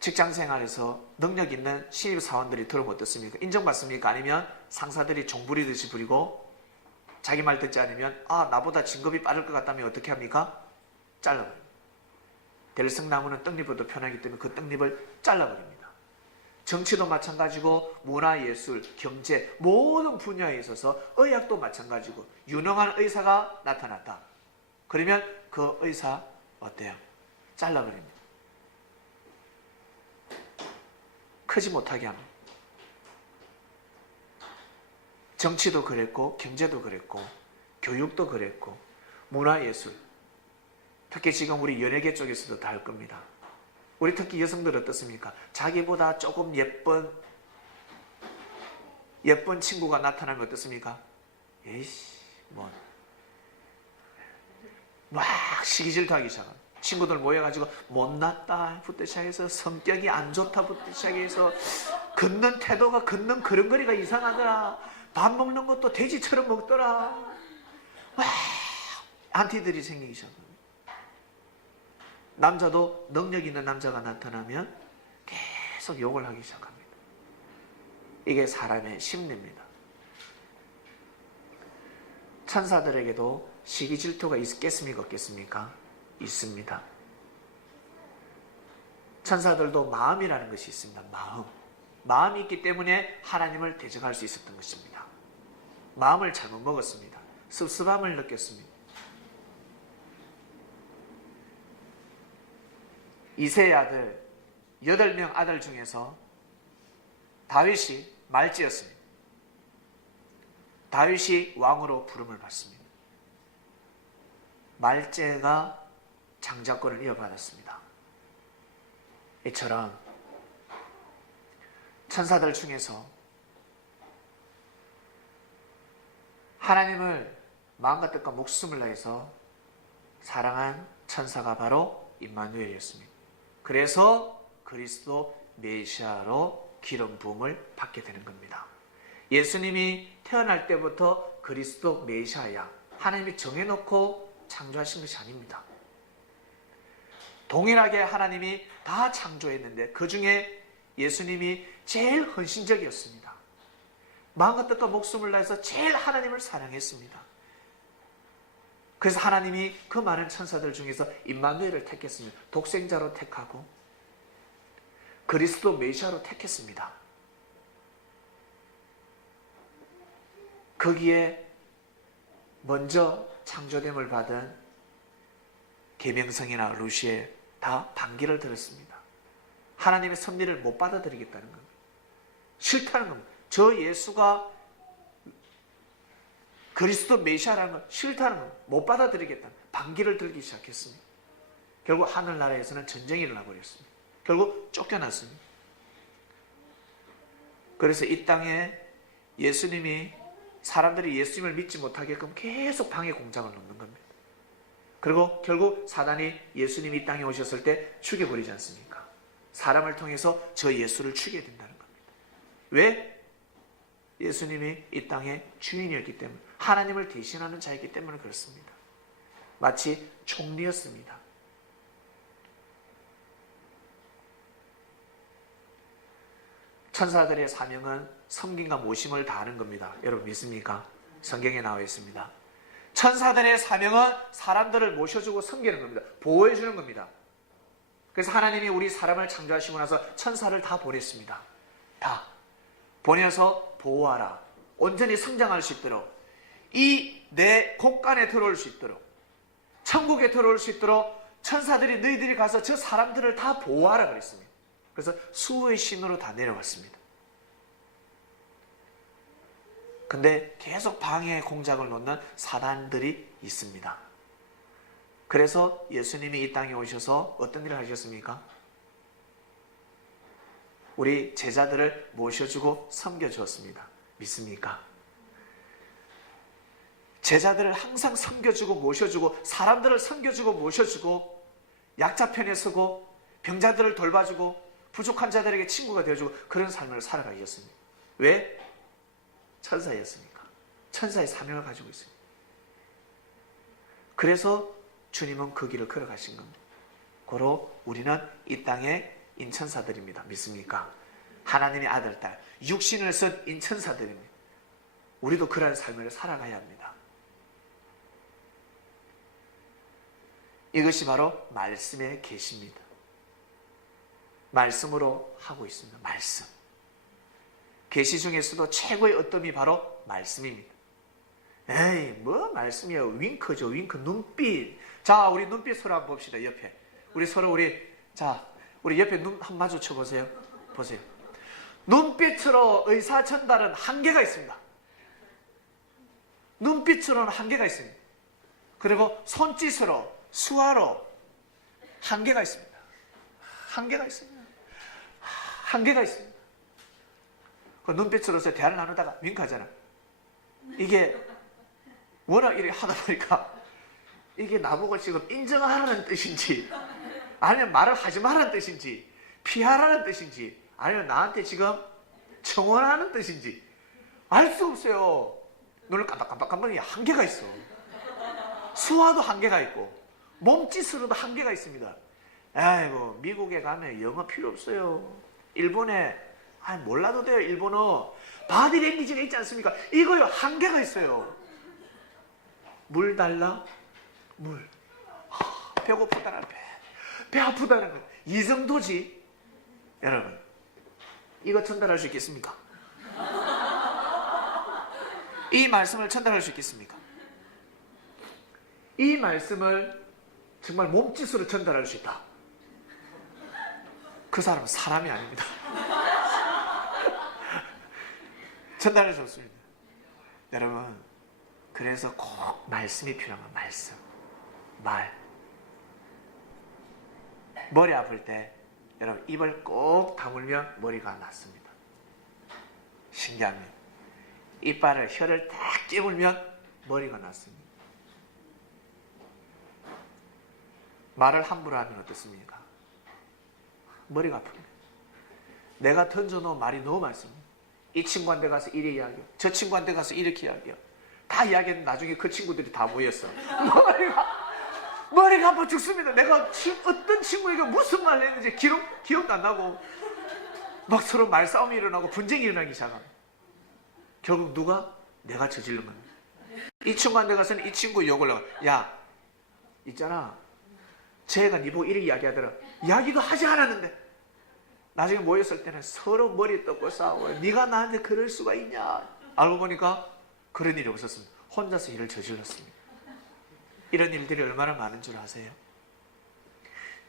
직장생활에서 능력 있는 신입사원들이 들어오면 어떻습니까? 인정받습니까? 아니면 상사들이 종부리듯이 부리고 자기 말 듣지 않으면 나보다 진급이 빠를 것 같다면 어떻게 합니까? 잘라버립니다. 대를승나무는 떡잎보다 편하기 때문에 그 떡잎을 잘라버립니다. 정치도 마찬가지고 문화예술, 경제 모든 분야에 있어서 의학도 마찬가지고 유능한 의사가 나타났다. 그러면 그 의사 어때요? 잘라버립니다. 크지 못하게 합니다. 정치도 그랬고 경제도 그랬고 교육도 그랬고 문화예술, 특히 지금 우리 연예계 쪽에서도 다 할 겁니다. 우리 특히 여성들 어떻습니까? 자기보다 조금 예쁜 친구가 나타나면 어떻습니까? 에이씨, 막 시기질도 하기 시작합니다. 친구들 모여가지고 못났다 부터 시작해서 성격이 안 좋다 부터 시작해서 걷는 태도가 걷는 걸음걸이가 이상하더라. 밥 먹는 것도 돼지처럼 먹더라. 와, 안티들이 생기기 시작합니다. 남자도 능력 있는 남자가 나타나면 계속 욕을 하기 시작합니다. 이게 사람의 심리입니다. 천사들에게도 시기 질투가 있겠습니까? 없겠습니까? 있습니다. 천사들도 마음이라는 것이 있습니다. 마음이 있기 때문에 하나님을 대적할 수 있었던 것입니다. 마음을 잘못 먹었습니다. 섭섭함을 느꼈습니다. 이세의 아들 8명 아들 중에서 다윗이 말지였습니다. 다윗이 왕으로 부름을 받습니다. 말제가 장자권을 이어받았습니다. 이처럼 천사들 중에서 하나님을 마음과 뜻과 목숨을 다해서 사랑한 천사가 바로 임마누엘이었습니다. 그래서 그리스도 메시아로 기름 부음을 받게 되는 겁니다. 예수님이 태어날 때부터 그리스도 메시아야 하나님이 정해놓고 창조하신 것이 아닙니다. 동일하게 하나님이 다 창조했는데 그 중에 예수님이 제일 헌신적이었습니다. 마음과 뜻과 목숨을 다해서 제일 하나님을 사랑했습니다. 그래서 하나님이 그 많은 천사들 중에서 임마누엘을 택했습니다. 독생자로 택하고 그리스도 메시아로 택했습니다. 거기에 먼저 창조됨을 받은 계명성이나 루시에 다 반기를 들었습니다. 하나님의 섭리를 못 받아들이겠다는 겁니다. 싫다는 겁니다. 저 예수가 그리스도 메시아라는 걸 싫다는 걸 못 받아들이겠다는 반기를 들기 시작했습니다. 결국 하늘나라에서는 전쟁이 일어나 버렸습니다. 결국 쫓겨났습니다. 그래서 이 땅에 예수님이 사람들이 예수님을 믿지 못하게끔 계속 방해 공작을 놓는 겁니다. 그리고 결국 사단이 예수님이 이 땅에 오셨을 때 죽여버리지 않습니까? 사람을 통해서 저 예수를 죽여야 된다는 겁니다. 왜? 예수님이 이 땅의 주인이었기 때문에, 하나님을 대신하는 자이기 때문에 그렇습니다. 마치 총리였습니다. 천사들의 사명은 섬김과 모심을 다하는 겁니다. 여러분 믿습니까? 성경에 나와 있습니다. 천사들의 사명은 사람들을 모셔주고 섬기는 겁니다. 보호해주는 겁니다. 그래서 하나님이 우리 사람을 창조하시고 나서 천사를 다 보냈습니다. 다 보내서 보호하라. 온전히 성장할 수 있도록, 이 내 곳간에 들어올 수 있도록, 천국에 들어올 수 있도록 천사들이 너희들이 가서 저 사람들을 다 보호하라 그랬습니다. 그래서 수호의 신으로 다 내려갔습니다. 근데 계속 방해 공작을 놓는 사단들이 있습니다. 그래서 예수님이 이 땅에 오셔서 어떤 일을 하셨습니까? 우리 제자들을 모셔주고 섬겨주었습니다. 믿습니까? 제자들을 항상 섬겨주고 모셔주고, 사람들을 섬겨주고 모셔주고, 약자 편에 서고, 병자들을 돌봐주고, 부족한 자들에게 친구가 되어주고, 그런 삶을 살아가셨습니다. 왜? 천사였으니까. 천사의 사명을 가지고 있습니다. 그래서 주님은 그 길을 걸어가신 겁니다. 고로 우리는 이 땅의 인천사들입니다. 믿습니까? 하나님의 아들, 딸, 육신을 쓴 인천사들입니다. 우리도 그러한 삶을 살아가야 합니다. 이것이 바로 말씀의 계시입니다. 말씀으로 하고 있습니다. 말씀. 계시 중에서도 최고의 어뜸이 바로 말씀입니다. 에이, 뭐 말씀이에요. 윙크죠. 윙크, 눈빛. 자, 우리 눈빛 서로 한번 봅시다. 옆에. 우리 서로 우리 옆에 눈 한번 마주쳐 보세요. 보세요. 눈빛으로 의사 전달은 한계가 있습니다. 눈빛으로는 한계가 있습니다. 그리고 손짓으로, 수화로 한계가 있습니다. 한계가 있습니다. 한계가 있습니다. 그 눈빛으로서 대화를 나누다가 윙크하잖아. 이게 워낙 이렇게 하다 보니까 이게 나보고 지금 인정하라는 뜻인지, 아니면 말을 하지 말라는 뜻인지, 피하라는 뜻인지, 아니면 나한테 지금 청원하는 뜻인지 알 수 없어요. 눈을 깜빡깜빡깜빡이 한계가 있어. 수화도 한계가 있고 몸짓으로도 한계가 있습니다. 아이고, 미국에 가면 영어 필요 없어요. 일본에 몰라도 돼요. 일본어 바디랭귀지가 있지 않습니까? 이거요, 한계가 있어요. 물 달라? 물. 배고프다는 배 아프다는 거. 이 정도지. 여러분, 이거 전달할 수 있겠습니까? 이 말씀을 전달할 수 있겠습니까? 이 말씀을 정말 몸짓으로 전달할 수 있다. 그 사람은 사람이 아닙니다. 전달할 수 없습니다. 여러분, 그래서 꼭 말씀이 필요한 말씀. 말. 머리 아플 때 여러분 입을 꼭 다물면 머리가 낫습니다. 신기합니다. 이빨을 혀를 딱 깨물면 머리가 낫습니다. 말을 함부로 하면 어떻습니까? 머리가 아픕니다. 내가 던져놓은 말이 너무 많습니다. 이 친구한테 가서 이래 이야기해, 저 친구한테 가서 이렇게 이야기해. 다 이야기했는데 나중에 그 친구들이 다 모였어. 머리가 아파 죽습니다. 내가 어떤 친구에게 무슨 말을 했는지 기억도 안 나고 막 서로 말싸움이 일어나고 분쟁이 일어나기 시작합니다. 결국 누가? 내가 저지른 겁니다. 이 친구한테 가서는 이 친구 욕을 하고, 야 있잖아, 쟤가 니 보고 이렇게 이야기하더라. 이야기도 하지 않았는데 나중에 모였을 때는 서로 머리 뜯고 싸우고, 네가 나한테 그럴 수가 있냐. 알고 보니까 그런 일이 없었습니다. 혼자서 일을 저질렀습니다. 이런 일들이 얼마나 많은 줄 아세요?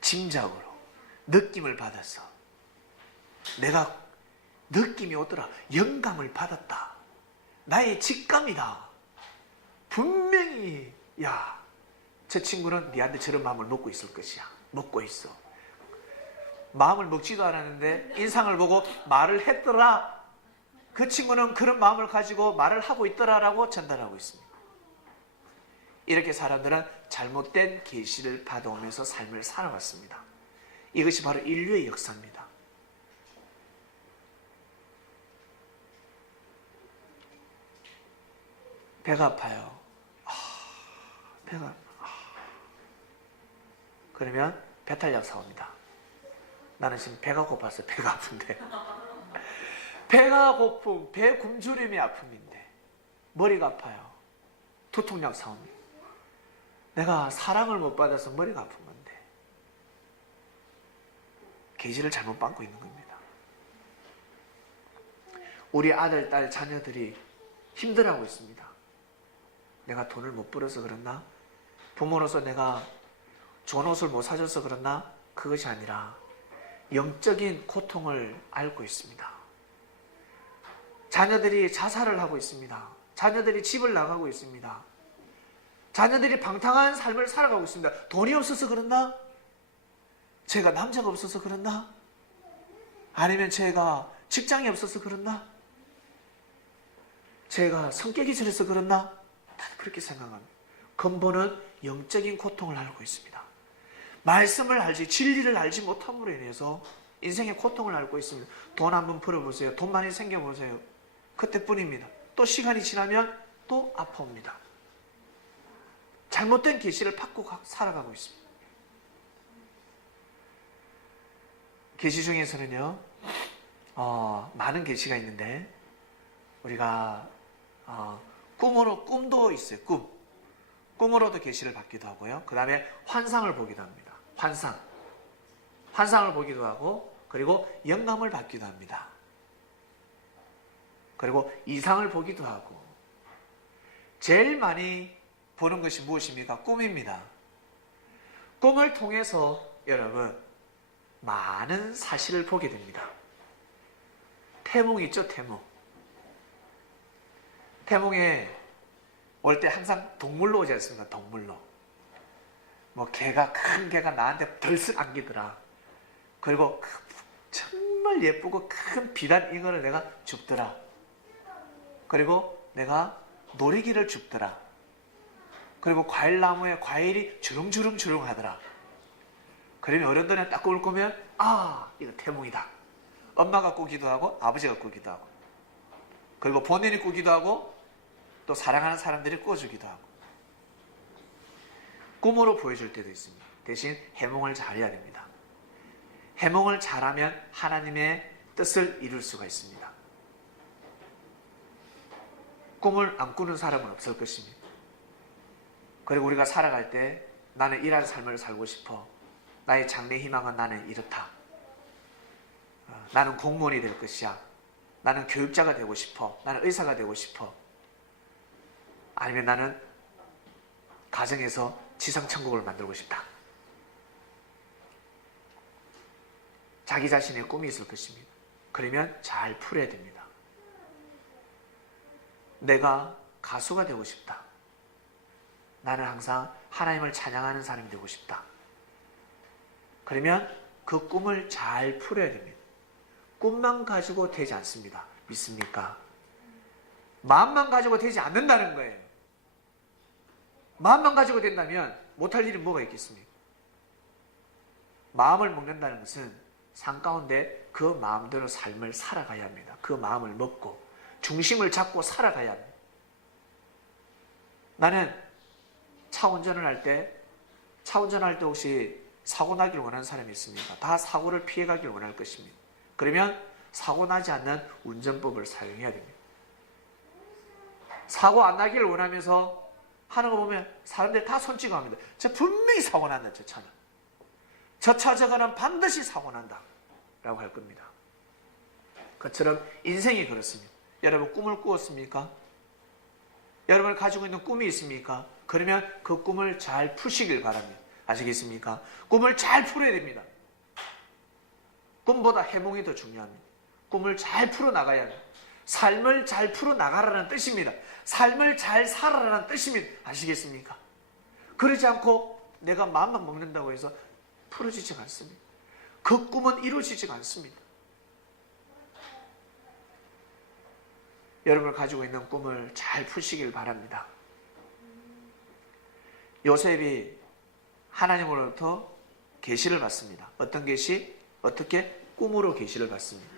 짐작으로 느낌을 받아서, 내가 느낌이 오더라, 영감을 받았다, 나의 직감이다, 분명히 야, 저 친구는 네한테 저런 마음을 먹고 있을 것이야. 먹고 있어. 마음을 먹지도 않았는데 인상을 보고 말을 했더라. 그 친구는 그런 마음을 가지고 말을 하고 있더라라고 전달하고 있습니다. 이렇게 사람들은 잘못된 계시를 받아오면서 삶을 살아왔습니다. 이것이 바로 인류의 역사입니다. 배가 아파요. 배가 그러면 배탈약 사옵니다. 나는 지금 배가 고파서 배가 아픈데, 배가 고픔, 배 굶주림이 아픔인데 머리가 아파요. 두통약 사옵니다. 내가 사랑을 못 받아서 머리가 아픈 건데 계시를 잘못 받고 있는 겁니다. 우리 아들, 딸, 자녀들이 힘들어하고 있습니다. 내가 돈을 못 벌어서 그랬나? 부모로서 내가 좋은 옷을 못 사줘서 그랬나? 그것이 아니라 영적인 고통을 앓고 있습니다. 자녀들이 자살을 하고 있습니다. 자녀들이 집을 나가고 있습니다. 자녀들이 방탕한 삶을 살아가고 있습니다. 돈이 없어서 그랬나? 제가 남자가 없어서 그랬나? 아니면 제가 직장이 없어서 그랬나? 제가 성격이 저래서 그랬나? 나는 그렇게 생각합니다. 근본은 영적인 고통을 앓고 있습니다. 말씀을 알지, 진리를 알지 못함으로 인해서 인생의 고통을 앓고 있습니다. 돈 한번 벌어보세요. 돈 많이 생겨보세요. 그때뿐입니다. 또 시간이 지나면 또 아파옵니다. 잘못된 계시를 받고 살아가고 있습니다. 계시 중에서는요, 많은 계시가 있는데 우리가 꿈도 있어요. 꿈으로도 계시를 받기도 하고요. 그 다음에 환상을 보기도 합니다. 환상을 보기도 하고, 그리고 영감을 받기도 합니다. 그리고 이상을 보기도 하고, 제일 많이 보는 것이 무엇입니까? 꿈입니다. 꿈을 통해서 여러분 많은 사실을 보게 됩니다. 태몽 있죠? 태몽에 올 때 항상 동물로 오지 않습니까? 동물로. 큰 개가 나한테 덜썩 안기더라. 그리고 정말 예쁘고 큰 비단 잉어를 내가 줍더라. 그리고 내가 놀이기를 줍더라. 그리고 과일나무에 과일이 주렁주렁 하더라. 그러면 어른들은 딱 꿈을 꾸면, 이거 태몽이다. 엄마가 꾸기도 하고 아버지가 꾸기도 하고, 그리고 본인이 꾸기도 하고 또 사랑하는 사람들이 꿔주기도 하고, 꿈으로 보여줄 때도 있습니다. 대신 해몽을 잘해야 됩니다. 해몽을 잘하면 하나님의 뜻을 이룰 수가 있습니다. 꿈을 안 꾸는 사람은 없을 것입니다. 그리고 우리가 살아갈 때 나는 이런 삶을 살고 싶어. 나의 장래 희망은 나는 이렇다. 나는 공무원이 될 것이야. 나는 교육자가 되고 싶어. 나는 의사가 되고 싶어. 아니면 나는 가정에서 지상천국을 만들고 싶다. 자기 자신의 꿈이 있을 것입니다. 그러면 잘 풀어야 됩니다. 내가 가수가 되고 싶다. 나는 항상 하나님을 찬양하는 사람이 되고 싶다. 그러면 그 꿈을 잘 풀어야 됩니다. 꿈만 가지고 되지 않습니다. 믿습니까? 마음만 가지고 되지 않는다는 거예요. 마음만 가지고 된다면 못할 일이 뭐가 있겠습니까? 마음을 먹는다는 것은 삶 가운데 그 마음대로 삶을 살아가야 합니다. 그 마음을 먹고 중심을 잡고 살아가야 합니다. 나는 차 운전을 할 때 혹시 사고 나길 원하는 사람이 있습니까? 다 사고를 피해가길 원할 것입니다. 그러면 사고 나지 않는 운전법을 사용해야 됩니다. 사고 안 나기를 원하면서 하는 거 보면 사람들이 다 손찌고 합니다. 저 분명히 사고 난다, 저 차는. 저 차 저거는 반드시 사고 난다 라고 할 겁니다. 그처럼 인생이 그렇습니다. 여러분 꿈을 꾸었습니까? 여러분 가지고 있는 꿈이 있습니까? 그러면 그 꿈을 잘 푸시길 바랍니다. 아시겠습니까? 꿈을 잘 풀어야 됩니다. 꿈보다 해몽이 더 중요합니다. 꿈을 잘 풀어나가야 합니다. 삶을 잘 풀어나가라는 뜻입니다. 삶을 잘 살아라는 뜻입니다. 아시겠습니까? 그러지 않고 내가 마음만 먹는다고 해서 풀어지지가 않습니다. 그 꿈은 이루어지지가 않습니다. 여러분을 가지고 있는 꿈을 잘 푸시길 바랍니다. 요셉이 하나님으로부터 계시를 받습니다. 어떤 계시? 어떻게? 꿈으로 계시를 받습니다.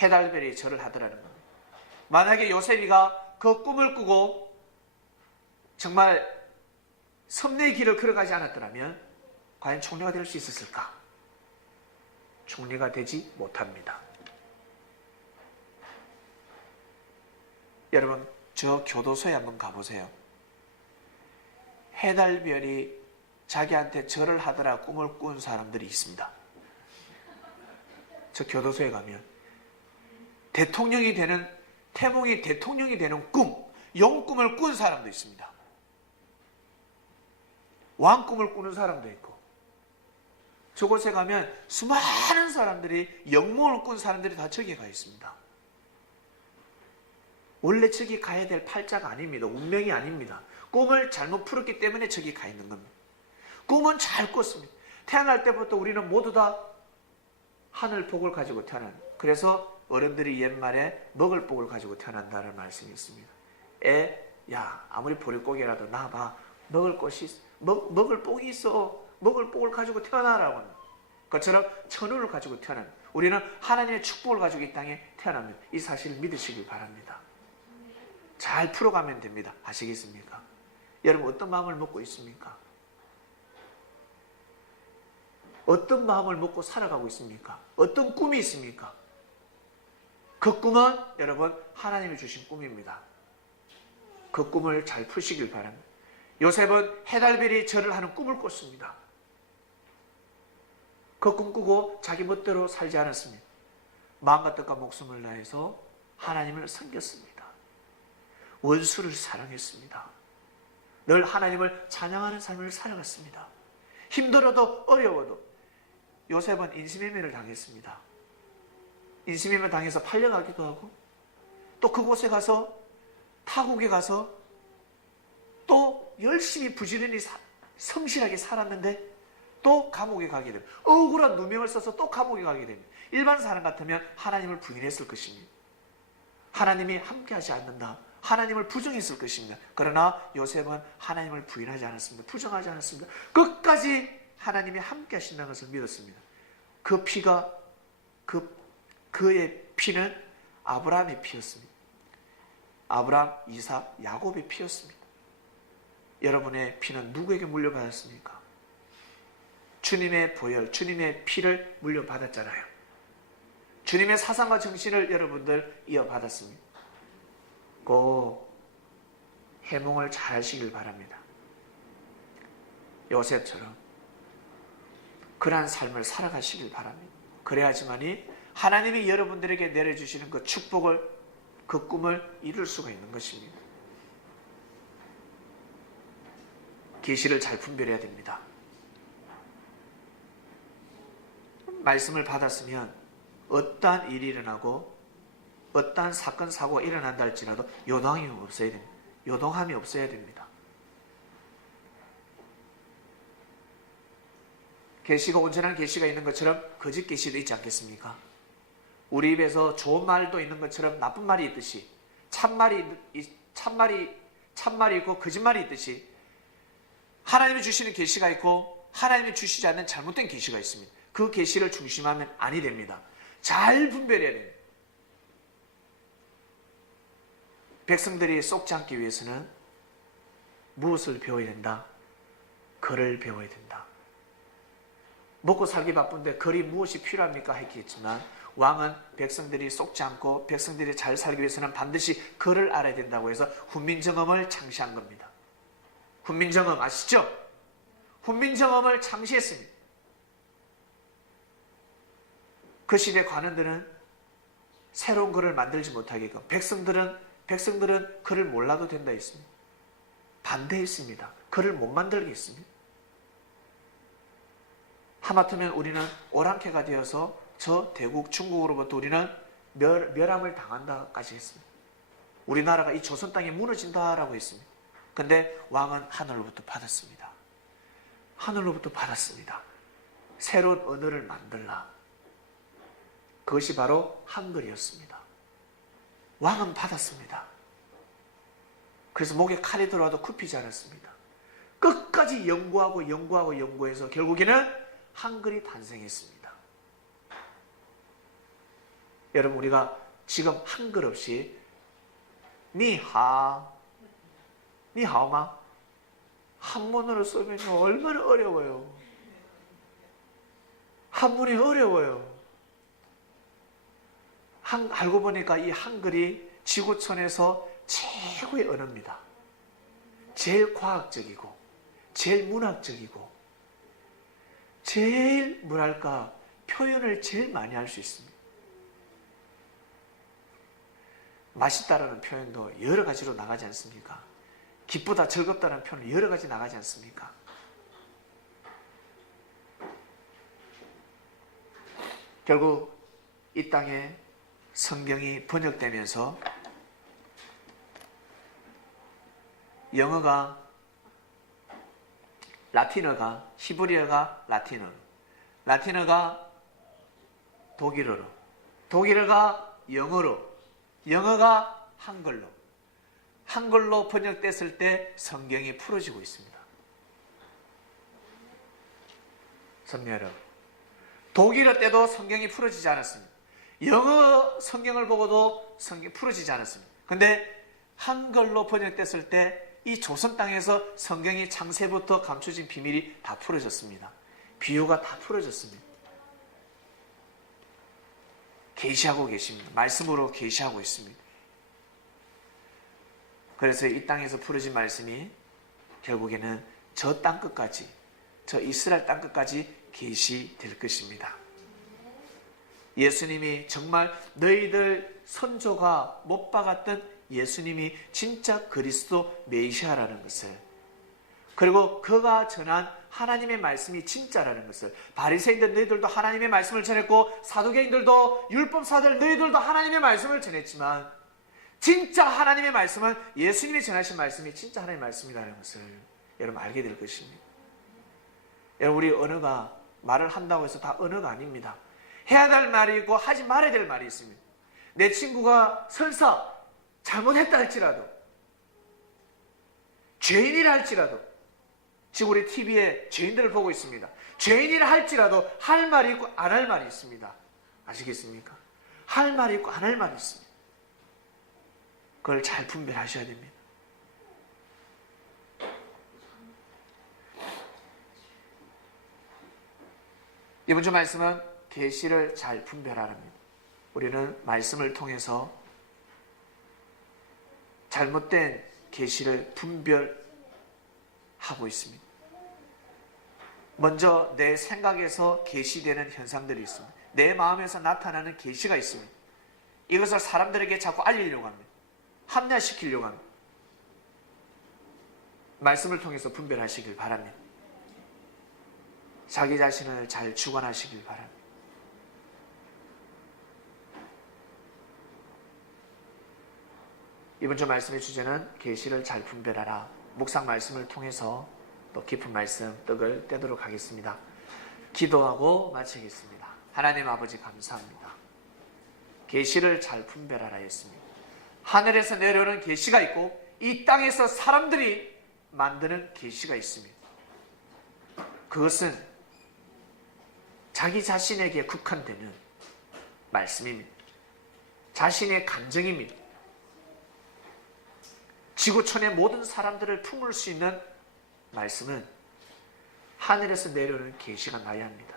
해달별이 절을 하더라는 겁니다. 만약에 요셉이가 그 꿈을 꾸고 정말 섭리의 길을 걸어가지 않았더라면 과연 총리가 될 수 있었을까? 총리가 되지 못합니다. 여러분 저 교도소에 한번 가보세요. 해달별이 자기한테 절을 하더라 꿈을 꾼 사람들이 있습니다. 저 교도소에 가면 대통령이 되는, 태몽이 대통령이 되는 꿈, 영꿈을 꾼 사람도 있습니다. 왕꿈을 꾸는 사람도 있고, 저곳에 가면 수많은 사람들이 영몽을 꾼 사람들이 다 저기에 가 있습니다. 원래 저기 가야 될 팔자가 아닙니다. 운명이 아닙니다. 꿈을 잘못 풀었기 때문에 저기 가 있는 겁니다. 꿈은 잘 꿨습니다. 태어날 때부터 우리는 모두 다 하늘 복을 가지고 태어난, 그래서 어른들이 옛말에 먹을 복을 가지고 태어난다는 말씀이 있습니다. 야 아무리 보릿고개라도 나봐, 먹을 복이 있어. 먹을 복을 가지고 태어나라고 합니다. 그것처럼 천운을 가지고 태어난, 우리는 하나님의 축복을 가지고 이 땅에 태어납니다. 이 사실을 믿으시길 바랍니다. 잘 풀어가면 됩니다. 아시겠습니까? 여러분 어떤 마음을 먹고 있습니까? 어떤 마음을 먹고 살아가고 있습니까? 어떤 꿈이 있습니까? 그 꿈은 여러분 하나님이 주신 꿈입니다. 그 꿈을 잘 푸시길 바랍니다. 요셉은 해달별이 절을 하는 꿈을 꿨습니다. 그 꿈 꾸고 자기 멋대로 살지 않았습니다. 마음과 뜻과 목숨을 다해서 하나님을 섬겼습니다. 원수를 사랑했습니다. 늘 하나님을 찬양하는 삶을 살아갔습니다. 힘들어도 어려워도. 요셉은 인신매매를 당했습니다. 인신매매 당해서 팔려가기도 하고, 또 그곳에 가서 타국에 가서 또 열심히 부지런히 성실하게 살았는데 또 감옥에 가게 됩니다. 억울한 누명을 써서 또 감옥에 가게 됩니다. 일반 사람 같으면 하나님을 부인했을 것입니다. 하나님이 함께하지 않는다, 하나님을 부정했을 것입니다. 그러나 요셉은 하나님을 부인하지 않았습니다. 부정하지 않았습니다. 끝까지 하나님이 함께 하신다는 것을 믿었습니다. 그 피가, 그의 피는 아브라함의 피였습니다. 아브라함, 이삭, 야곱의 피였습니다. 여러분의 피는 누구에게 물려받았습니까? 주님의 보혈, 주님의 피를 물려받았잖아요. 주님의 사상과 정신을 여러분들 이어받았습니다. 꼭 해몽을 잘 하시길 바랍니다. 요셉처럼 그러한 삶을 살아가시길 바랍니다. 그래야지만이 하나님이 여러분들에게 내려주시는 그 축복을, 그 꿈을 이룰 수가 있는 것입니다. 계시를 잘 분별해야 됩니다. 말씀을 받았으면 어떠한 일이 일어나고 어떠한 사건, 사고가 일어난다 할지라도 요동함이 없어야 됩니다. 요동함이 없어야 됩니다. 계시가 온전한 계시가 있는 것처럼 거짓 계시도 있지 않겠습니까? 우리 입에서 좋은 말도 있는 것처럼 나쁜 말이 있듯이 참말이 있고 거짓말이 있듯이 하나님이 주시는 계시가 있고 하나님이 주시지 않는 잘못된 계시가 있습니다. 그 계시를 중심하면 아니 됩니다. 잘 분별해야 됩니다. 백성들이 속지 않기 위해서는 무엇을 배워야 된다? 글을 배워야 된다. 먹고 살기 바쁜데 글이 무엇이 필요합니까? 했겠지만 왕은 백성들이 속지 않고 백성들이 잘 살기 위해서는 반드시 글을 알아야 된다고 해서 훈민정음을 창시한 겁니다. 훈민정음 아시죠? 훈민정음을 창시했습니다. 그 시대 관원들은 새로운 글을 만들지 못하게끔 백성들은 글을 몰라도 된다 했습니다. 반대했습니다. 글을 못 만들게 했습니다. 하마터면 우리는 오랑캐가 되어서 저 대국 중국으로부터 우리는 멸함을 당한다까지 했습니다. 우리나라가 이 조선 땅이 무너진다라고 했습니다. 근데 왕은 하늘로부터 받았습니다. 하늘로부터 받았습니다. 새로운 언어를 만들라. 그것이 바로 한글이었습니다. 왕은 받았습니다. 그래서 목에 칼이 들어와도 굽히지 않았습니다. 끝까지 연구해서 결국에는 한글이 탄생했습니다. 여러분, 우리가 지금 한글 없이 니하오마 한문으로 쓰면 얼마나 어려워요. 한문이 어려워요. 알고 보니까 이 한글이 지구촌에서 최고의 언어입니다. 제일 과학적이고 제일 문학적이고 제일 뭐랄까 표현을 제일 많이 할 수 있습니다. 맛있다라는 표현도 여러 가지로 나가지 않습니까? 기쁘다, 즐겁다는 표현은 여러 가지 나가지 않습니까? 결국 이 땅에 성경이 번역되면서 영어가 라틴어가 히브리어가 라틴어로, 라틴어가 독일어로, 독일어가 영어로, 영어가 한글로 번역됐을 때 성경이 풀어지고 있습니다. 성도 여러분, 독일어 때도 성경이 풀어지지 않았습니다. 영어 성경을 보고도 성경이 풀어지지 않았습니다. 근데 한글로 번역됐을 때 이 조선 땅에서 성경이 창세부터 감춰진 비밀이 다 풀어졌습니다. 비유가 다 풀어졌습니다. 계시하고 계십니다. 말씀으로 계시하고 있습니다. 그래서 이 땅에서 풀어진 말씀이 결국에는 저 땅끝까지, 저 이스라엘 땅끝까지 계시될 것입니다. 예수님이 정말 너희들 선조가 못 박았던 예수님이 진짜 그리스도 메시아라는 것을, 그리고 그가 전한 하나님의 말씀이 진짜라는 것을, 바리새인들 너희들도 하나님의 말씀을 전했고 사두개인들도 율법사들 너희들도 하나님의 말씀을 전했지만 진짜 하나님의 말씀은 예수님이 전하신 말씀이 진짜 하나님의 말씀이라는 것을 여러분 알게 될 것입니다. 여러분, 우리 언어가 말을 한다고 해서 다 언어가 아닙니다. 해야 될 말이 있고 하지 말아야 될 말이 있습니다. 내 친구가 설사 잘못했다 할지라도, 죄인이라 할지라도, 지금 우리 TV에 죄인들을 보고 있습니다. 죄인이라 할지라도 할 말이 있고 안 할 말이 있습니다. 아시겠습니까? 할 말이 있고 안 할 말이 있습니다. 그걸 잘 분별하셔야 됩니다. 이번 주 말씀은 계시를 잘 분별하랍니다. 우리는 말씀을 통해서 잘못된 계시를 분별하고 있습니다. 먼저 내 생각에서 계시되는 현상들이 있습니다. 내 마음에서 나타나는 계시가 있습니다. 이것을 사람들에게 자꾸 알리려고 합니다. 합리화시키려고 합니다. 말씀을 통해서 분별하시길 바랍니다. 자기 자신을 잘 주관하시길 바랍니다. 이번 주 말씀의 주제는 계시를 잘 분별하라. 묵상 말씀을 통해서 또 깊은 말씀 떡을 떼도록 하겠습니다. 기도하고 마치겠습니다. 하나님 아버지 감사합니다. 계시를 잘 분별하라 했습니다. 하늘에서 내려오는 계시가 있고 이 땅에서 사람들이 만드는 계시가 있습니다. 그것은 자기 자신에게 국한되는 말씀입니다. 자신의 감정입니다. 지구촌의 모든 사람들을 품을 수 있는 말씀은 하늘에서 내려오는 계시가 나야 합니다.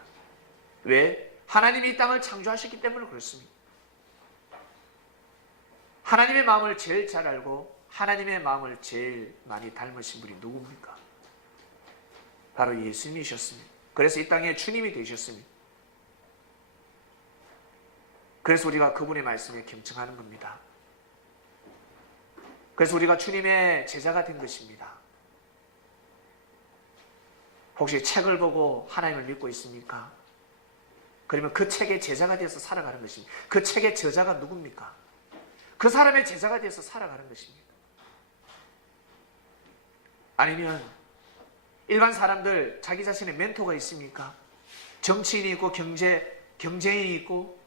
왜? 하나님이 이 땅을 창조하셨기 때문에 그렇습니다. 하나님의 마음을 제일 잘 알고 하나님의 마음을 제일 많이 닮으신 분이 누굽니까? 바로 예수님이셨습니다. 그래서 이 땅에 주님이 되셨습니다. 그래서 우리가 그분의 말씀에 경청하는 겁니다. 그래서 우리가 주님의 제자가 된 것입니다. 혹시 책을 보고 하나님을 믿고 있습니까? 그러면 그 책의 제자가 되어서 살아가는 것입니다. 그 책의 저자가 누굽니까? 그 사람의 제자가 되어서 살아가는 것입니다. 아니면 일반 사람들 자기 자신의 멘토가 있습니까? 정치인이 있고 경제인이 있고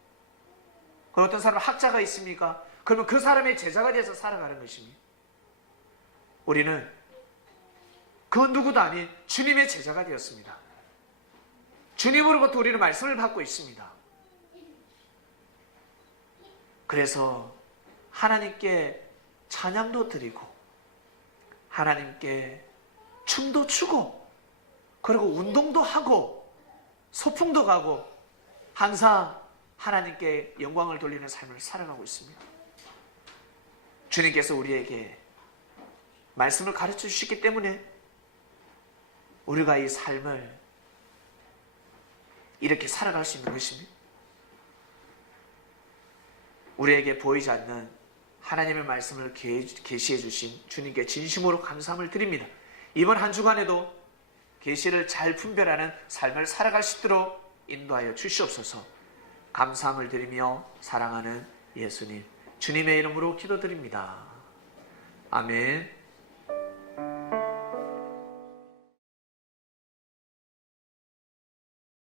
그리고 어떤 사람은 학자가 있습니까? 그러면 그 사람의 제자가 되어서 살아가는 것입니다. 우리는 그 누구도 아닌 주님의 제자가 되었습니다. 주님으로부터 우리는 말씀을 받고 있습니다. 그래서 하나님께 찬양도 드리고 하나님께 춤도 추고 그리고 운동도 하고 소풍도 가고 항상 하나님께 영광을 돌리는 삶을 살아가고 있습니다. 주님께서 우리에게 말씀을 가르쳐 주시기 때문에 우리가 이 삶을 이렇게 살아갈 수 있는 것입니다. 우리에게 보이지 않는 하나님의 말씀을 계시해 주신 주님께 진심으로 감사함을 드립니다. 이번 한 주간에도 계시를 잘 분별하는 삶을 살아갈 수 있도록 인도하여 주시옵소서. 감사함을 드리며 사랑하는 예수님, 주님의 이름으로 기도드립니다. 아멘.